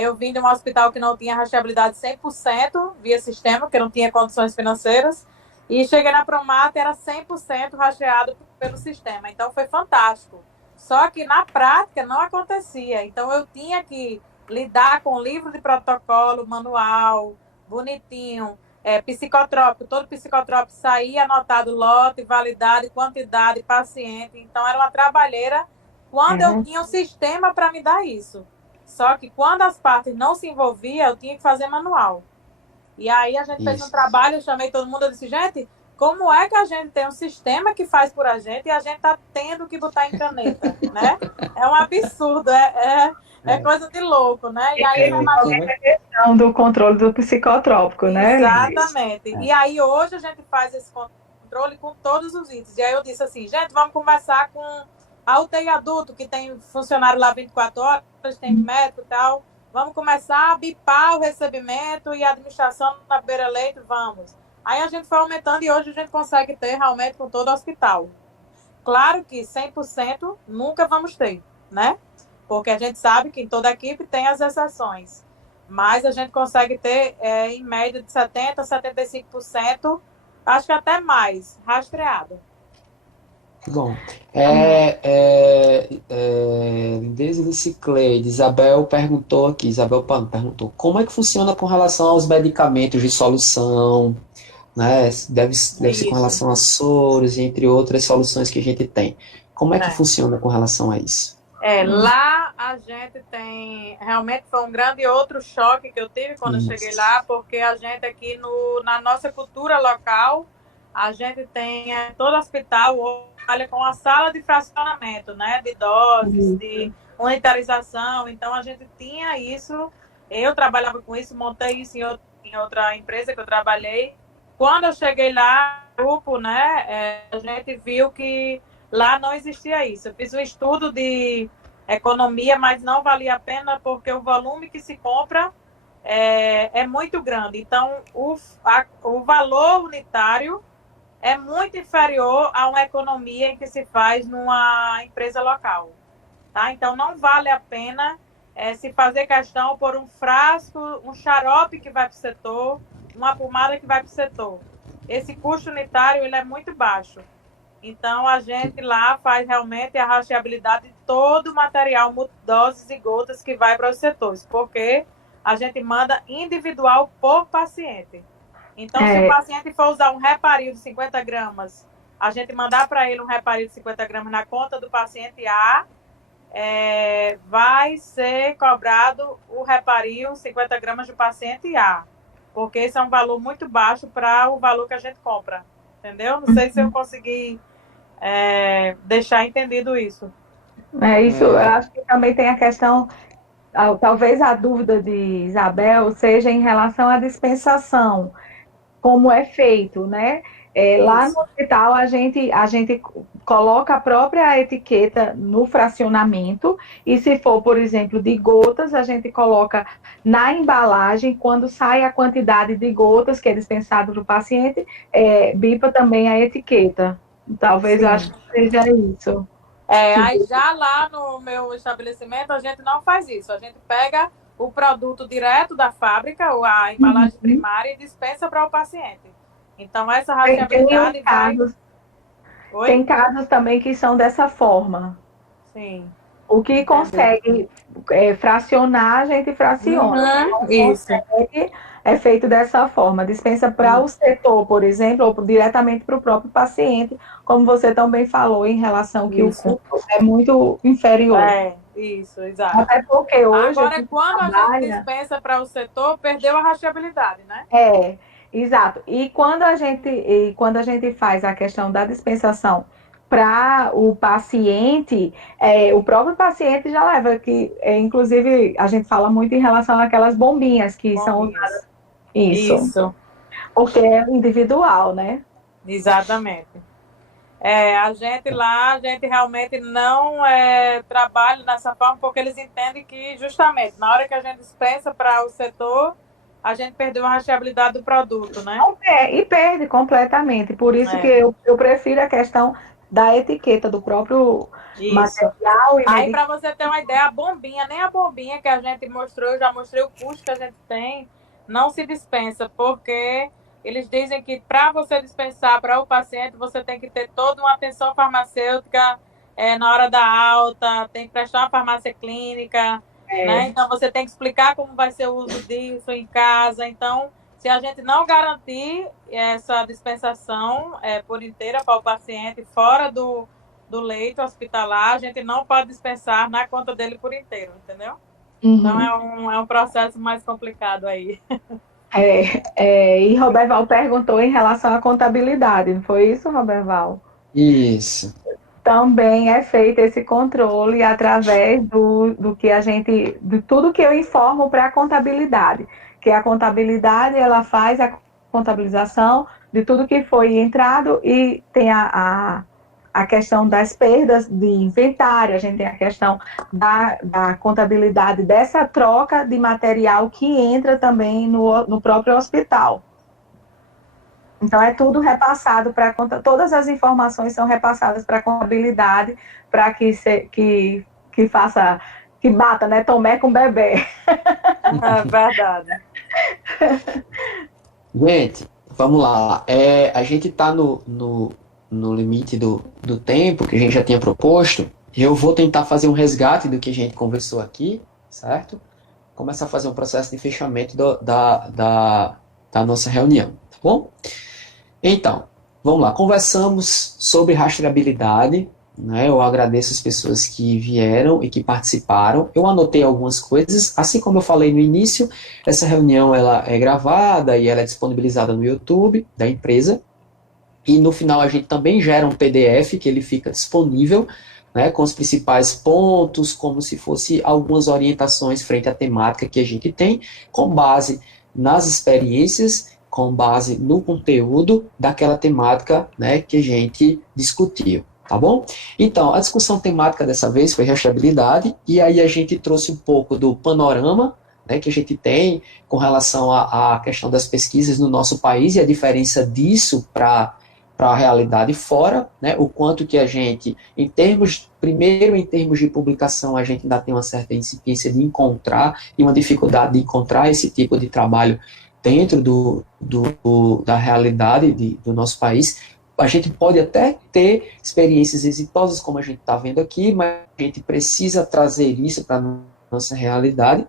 eu vim de um hospital que não tinha rastreabilidade 100% via sistema, porque não tinha condições financeiras, e cheguei na Promater, era 100% rastreado pelo sistema. Então, foi fantástico. Só que, na prática, não acontecia. Então, eu tinha que lidar com livro de protocolo, manual, bonitinho, psicotrópico. Todo psicotrópico saía anotado lote, validade, quantidade, paciente. Então, era uma trabalheira quando eu tinha um sistema para me dar isso. Só que quando as partes não se envolviam, eu tinha que fazer manual. E aí a gente fez um trabalho, eu chamei todo mundo e disse, gente, como é que a gente tem um sistema que faz por a gente e a gente está tendo que botar em caneta, né? É um absurdo, é coisa de louco, né? E aí a questão do controle do psicotrópico, né? Exatamente. E aí hoje a gente faz esse controle com todos os itens. E aí eu disse assim, gente, vamos conversar com a UTI adulto, que tem funcionário lá 24 horas, tem médico e tal. Vamos começar a bipar o recebimento e a administração na beira-leito, vamos. Aí a gente foi aumentando e hoje a gente consegue ter realmente com todo o hospital. Claro que 100% nunca vamos ter, né? Porque a gente sabe que em toda a equipe tem as exceções. Mas a gente consegue ter, em média, de 70% a 75%, acho que até mais, rastreado. Bom, desde o Cicleide, Isabel perguntou aqui, Isabel Pano perguntou, como é que funciona com relação aos medicamentos de solução, né? Deve ser com relação a soros, entre outras soluções que a gente tem. Como é que funciona com relação a isso? Lá a gente tem, realmente foi um grande outro choque que eu tive quando eu cheguei lá, porque a gente aqui na nossa cultura local, a gente tem todo hospital olha com a sala de fracionamento, né, de doses, de unitarização. Então a gente tinha isso, eu trabalhava com isso, montei isso em outra empresa que eu trabalhei. Quando eu cheguei lá, grupo, né, a gente viu que lá não existia isso. Eu fiz um estudo de economia, mas não valia a pena porque o volume que se compra é muito grande. Então, o valor unitário é muito inferior a uma economia em que se faz numa empresa local. Tá? Então, não vale a pena se fazer questão por um frasco, um xarope que vai para o setor, uma pomada que vai para o setor. Esse custo unitário ele é muito baixo. Então, a gente lá faz realmente a rastreabilidade de todo o material, doses e gotas que vai para os setores, porque a gente manda individual por paciente. Então, se o paciente for usar um Heparil de 50 gramas, a gente mandar para ele um Heparil de 50 gramas na conta do paciente A, vai ser cobrado o Heparil 50 gramas do paciente A, porque esse é um valor muito baixo para o valor que a gente compra, entendeu? Não sei se eu consegui deixar entendido isso. Isso, eu acho que também tem a questão, talvez a dúvida de Isabel seja em relação à dispensação, como é feito, né? Lá no hospital, a gente coloca a própria etiqueta no fracionamento, e se for, por exemplo, de gotas, a gente coloca na embalagem, quando sai a quantidade de gotas que é dispensado para o paciente, bipa também a etiqueta. Talvez eu acho que seja isso. Aí já lá no meu estabelecimento, a gente não faz isso. A gente pega o produto direto da fábrica, a embalagem primária, e dispensa para o paciente. Então, essa rastreabilidade Tem casos também que são dessa forma. Sim. O que consegue fracionar, a gente fraciona. Isso. É feito dessa forma. Dispensa para o setor, por exemplo, ou diretamente para o próprio paciente, como você também falou, em relação que o custo é muito inferior. Isso, exato. Até porque hoje... Agora, quando a gente dispensa para o setor, perdeu a rastreabilidade, né? Exato. E quando a gente faz a questão da dispensação para o paciente, o próprio paciente já leva, que inclusive a gente fala muito em relação àquelas bombinhas que são usadas. Isso. Porque é individual, né? Exatamente. A gente realmente não trabalha dessa forma, porque eles entendem que justamente na hora que a gente dispensa para o setor, a gente perdeu a rastreabilidade do produto, né? E perde completamente. Por isso que eu prefiro a questão da etiqueta do próprio material. Aí, para você ter uma ideia, nem a bombinha que a gente mostrou, eu já mostrei o custo que a gente tem, não se dispensa, porque eles dizem que para você dispensar para o paciente, você tem que ter toda uma atenção farmacêutica na hora da alta, tem que prestar uma farmácia clínica, né? Então, você tem que explicar como vai ser o uso disso em casa. Então, se a gente não garantir essa dispensação por inteira para o paciente fora do leito hospitalar, a gente não pode dispensar na conta dele por inteiro, entendeu? Então, é um processo mais complicado aí. E Roberval perguntou em relação à contabilidade, não foi isso, Roberval? Isso. Também é feito esse controle através do que de tudo que eu informo para a contabilidade, que a contabilidade ela faz a contabilização de tudo que foi entrado, e tem a questão das perdas de inventário, a gente tem a questão da contabilidade dessa troca de material que entra também no próprio hospital. Então, é tudo repassado para todas as informações são repassadas para a contabilidade, para que faça, que bata, né, Tomé com bebê. Verdade. Gente, vamos lá. A gente está no limite do tempo que a gente já tinha proposto. Eu vou tentar fazer um resgate do que a gente conversou aqui, certo? Começar a fazer um processo de fechamento da nossa reunião, tá bom? Então, vamos lá. Conversamos sobre rastreabilidade, né? Eu agradeço as pessoas que vieram e que participaram. Eu anotei algumas coisas, assim como eu falei no início, essa reunião ela é gravada e ela é disponibilizada no YouTube da empresa. E no final a gente também gera um PDF que ele fica disponível, né, com os principais pontos, como se fosse algumas orientações frente à temática que a gente tem, com base nas experiências, com base no conteúdo daquela temática, né, que a gente discutiu, tá bom? Então, a discussão temática dessa vez foi rastreabilidade, e aí a gente trouxe um pouco do panorama, né, que a gente tem com relação à questão das pesquisas no nosso país e a diferença disso para a realidade fora, né, o quanto que a gente, primeiro em termos de publicação, a gente ainda tem uma certa incipiência de encontrar e uma dificuldade de encontrar esse tipo de trabalho dentro da realidade do nosso país. A gente pode até ter experiências exitosas, como a gente está vendo aqui, mas a gente precisa trazer isso para a nossa realidade.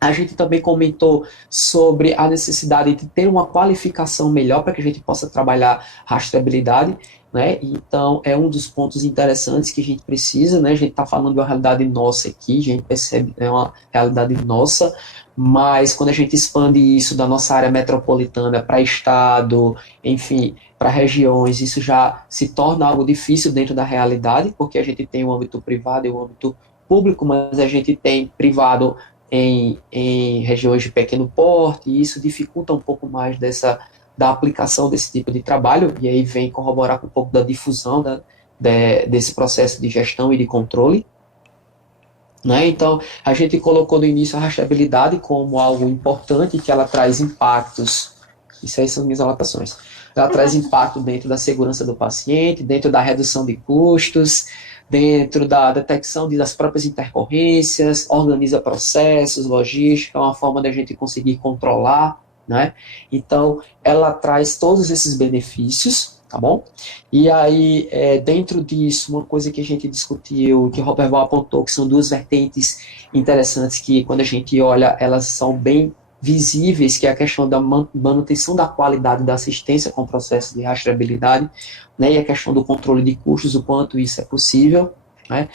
A gente também comentou sobre a necessidade de ter uma qualificação melhor para que a gente possa trabalhar rastreabilidade, né? Então, é um dos pontos interessantes que a gente precisa, né? A gente está falando de uma realidade nossa aqui, a gente percebe que é uma realidade nossa, mas quando a gente expande isso da nossa área metropolitana para estado, enfim, para regiões, isso já se torna algo difícil dentro da realidade, porque a gente tem o âmbito privado e o âmbito público, mas a gente tem privado em regiões de pequeno porte, e isso dificulta um pouco mais da aplicação desse tipo de trabalho, e aí vem corroborar com um pouco da difusão desse processo de gestão e de controle. Né? Então, a gente colocou no início a rastreabilidade como algo importante, que ela traz impactos, isso aí são minhas anotações, ela traz impacto dentro da segurança do paciente, dentro da redução de custos, dentro da detecção das próprias intercorrências, organiza processos, logística, é uma forma da gente conseguir controlar, né? Então, ela traz todos esses benefícios, tá bom? E aí, dentro disso, uma coisa que a gente discutiu, que o Robert Val apontou, que são duas vertentes interessantes que, quando a gente olha, elas são bem visíveis, que é a questão da manutenção da qualidade da assistência com o processo de rastreabilidade, né, e a questão do controle de custos, o quanto isso é possível, né.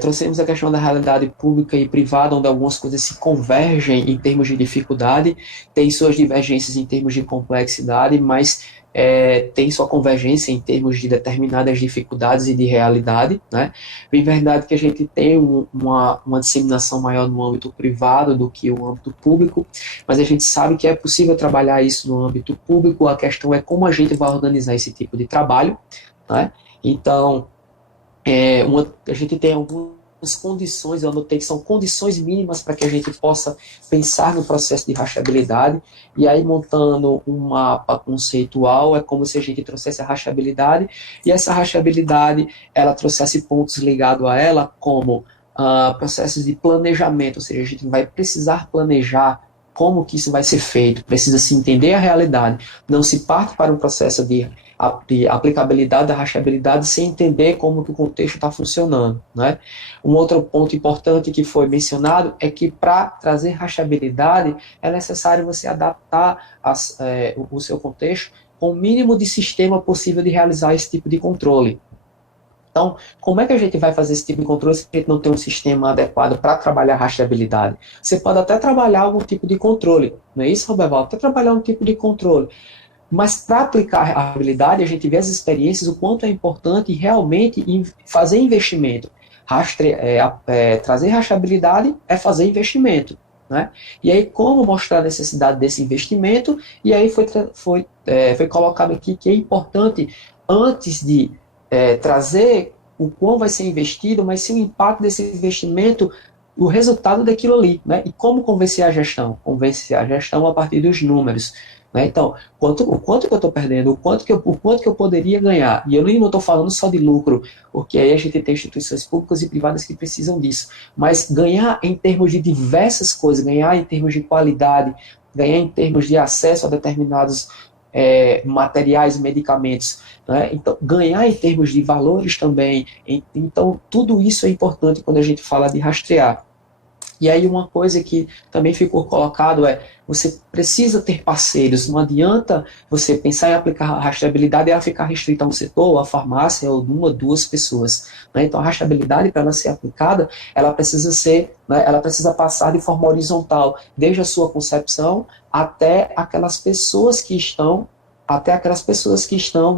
Trouxemos a questão da realidade pública e privada, onde algumas coisas se convergem em termos de dificuldade, tem suas divergências em termos de complexidade, mas tem sua convergência em termos de determinadas dificuldades e de realidade, né? Bem verdade que a gente tem uma disseminação maior no âmbito privado do que o âmbito público, mas a gente sabe que é possível trabalhar isso no âmbito público, a questão é como a gente vai organizar esse tipo de trabalho, né? Então, a gente tem algumas condições, eu anotei que são condições mínimas para que a gente possa pensar no processo de rastreabilidade, e aí montando um mapa conceitual, é como se a gente trouxesse a rastreabilidade, e essa rastreabilidade, ela trouxesse pontos ligados a ela, como processos de planejamento, ou seja, a gente vai precisar planejar como que isso vai ser feito, precisa se entender a realidade, não se parte para um processo de aplicabilidade da rastreabilidade sem entender como que o contexto está funcionando, né? Um outro ponto importante que foi mencionado é que para trazer rastreabilidade é necessário você adaptar o seu contexto com o mínimo de sistema possível de realizar esse tipo de controle. Então, como é que a gente vai fazer esse tipo de controle se a gente não tem um sistema adequado para trabalhar a rastreabilidade? Você pode até trabalhar algum tipo de controle, não é isso, Roberval? Até trabalhar um tipo de controle. Mas para aplicar a habilidade, a gente vê as experiências, o quanto é importante realmente fazer investimento. Trazer rastreabilidade é fazer investimento, né? E aí, como mostrar a necessidade desse investimento? E aí foi colocado aqui que é importante, antes de trazer o quão vai ser investido, mas sim o impacto desse investimento, o resultado daquilo ali, né? E como convencer a gestão? Convencer a gestão a partir dos números. Né? Então, o quanto que eu estou perdendo, o quanto que eu poderia ganhar. E eu não estou falando só de lucro, porque aí a gente tem instituições públicas e privadas que precisam disso. Mas ganhar em termos de diversas coisas, ganhar em termos de qualidade, ganhar em termos de acesso a determinados materiais e medicamentos. Né? Então, ganhar em termos de valores também. Então, tudo isso é importante quando a gente fala de rastrear. E aí uma coisa que também ficou colocado você precisa ter parceiros, não adianta você pensar em aplicar a rastreabilidade e ela ficar restrita a um setor, a farmácia ou uma, duas pessoas. Né? Então a rastreabilidade, para ela ser aplicada, ela precisa passar de forma horizontal, desde a sua concepção até aquelas pessoas que estão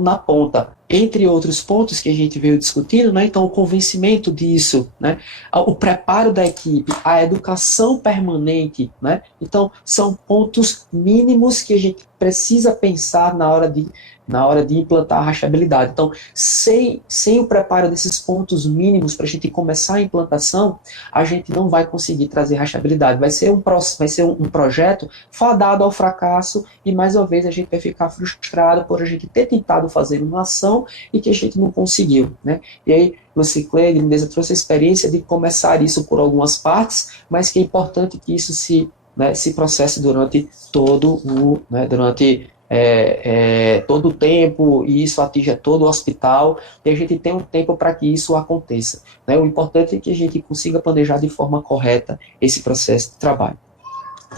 na ponta. Entre outros pontos que a gente veio discutindo, né, então o convencimento disso, né, o preparo da equipe, a educação permanente, né, então são pontos mínimos que a gente precisa pensar na hora de implantar a rastreabilidade. Então, sem o preparo desses pontos mínimos para a gente começar a implantação, a gente não vai conseguir trazer rastreabilidade. Vai ser um projeto fadado ao fracasso e, mais uma vez, a gente vai ficar frustrado por a gente ter tentado fazer uma ação e que a gente não conseguiu. Né? E aí, Luciclé, Lindeza trouxe a experiência de começar isso por algumas partes, mas que é importante que isso se processe durante todo todo o tempo, e isso atinja todo o hospital, e a gente tem um tempo para que isso aconteça. Né? O importante é que a gente consiga planejar de forma correta esse processo de trabalho.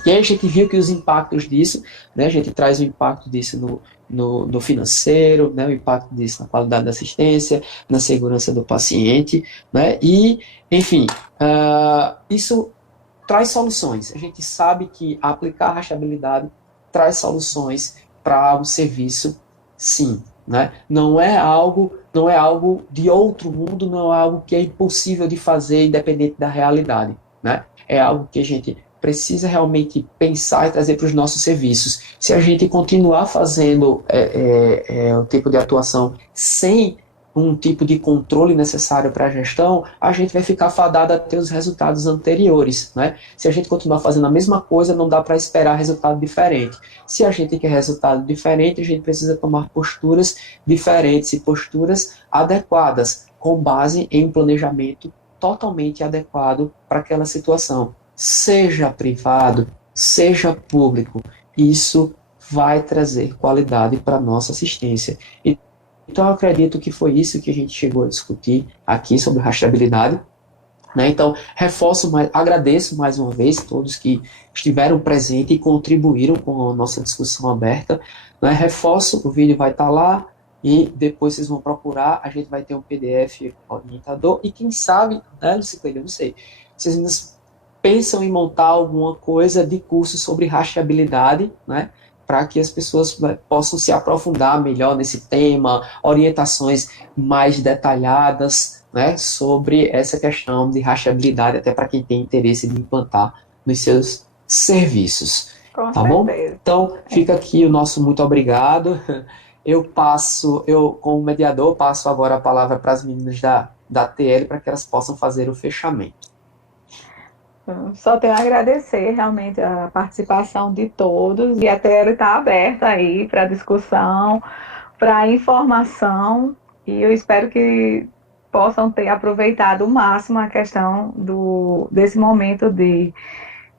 E aí a gente viu que os impactos disso, né, a gente traz o impacto disso no financeiro, né, o impacto disso na qualidade da assistência, na segurança do paciente, né, e, enfim, isso traz soluções. A gente sabe que aplicar a rastreabilidade traz soluções para o serviço, sim, né? Não é algo de outro mundo, não é algo que é impossível de fazer independente da realidade, né? É algo que a gente precisa realmente pensar e trazer para os nossos serviços. Se a gente continuar fazendo o tipo de atuação sem um tipo de controle necessário para a gestão, a gente vai ficar fadado a ter os resultados anteriores, né? Se a gente continuar fazendo a mesma coisa, não dá para esperar resultado diferente. Se a gente quer resultado diferente, a gente precisa tomar posturas diferentes e posturas adequadas, com base em um planejamento totalmente adequado para aquela situação. Seja privado, seja público, isso vai trazer qualidade para a nossa assistência. Então, eu acredito que foi isso que a gente chegou a discutir aqui sobre rastreabilidade, né? Então, agradeço mais uma vez todos que estiveram presentes e contribuíram com a nossa discussão aberta, né? Reforço, o vídeo vai estar lá e depois vocês vão procurar, a gente vai ter um PDF orientador e quem sabe, né, Lucicleide, eu não sei, vocês ainda pensam em montar alguma coisa de curso sobre rastreabilidade, né? Para que as pessoas possam se aprofundar melhor nesse tema, orientações mais detalhadas, né, sobre essa questão de rastreabilidade, até para quem tem interesse de implantar nos seus serviços. Com tá bom? certeza. Então, fica aqui o nosso muito obrigado. Eu, como mediador, passo agora a palavra para as meninas da TL para que elas possam fazer o fechamento. Só tenho a agradecer realmente a participação de todos e a TL está aberta aí para discussão, para informação e eu espero que possam ter aproveitado o máximo a questão desse momento de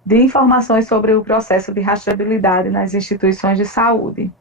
informações sobre o processo de rastreabilidade nas instituições de saúde.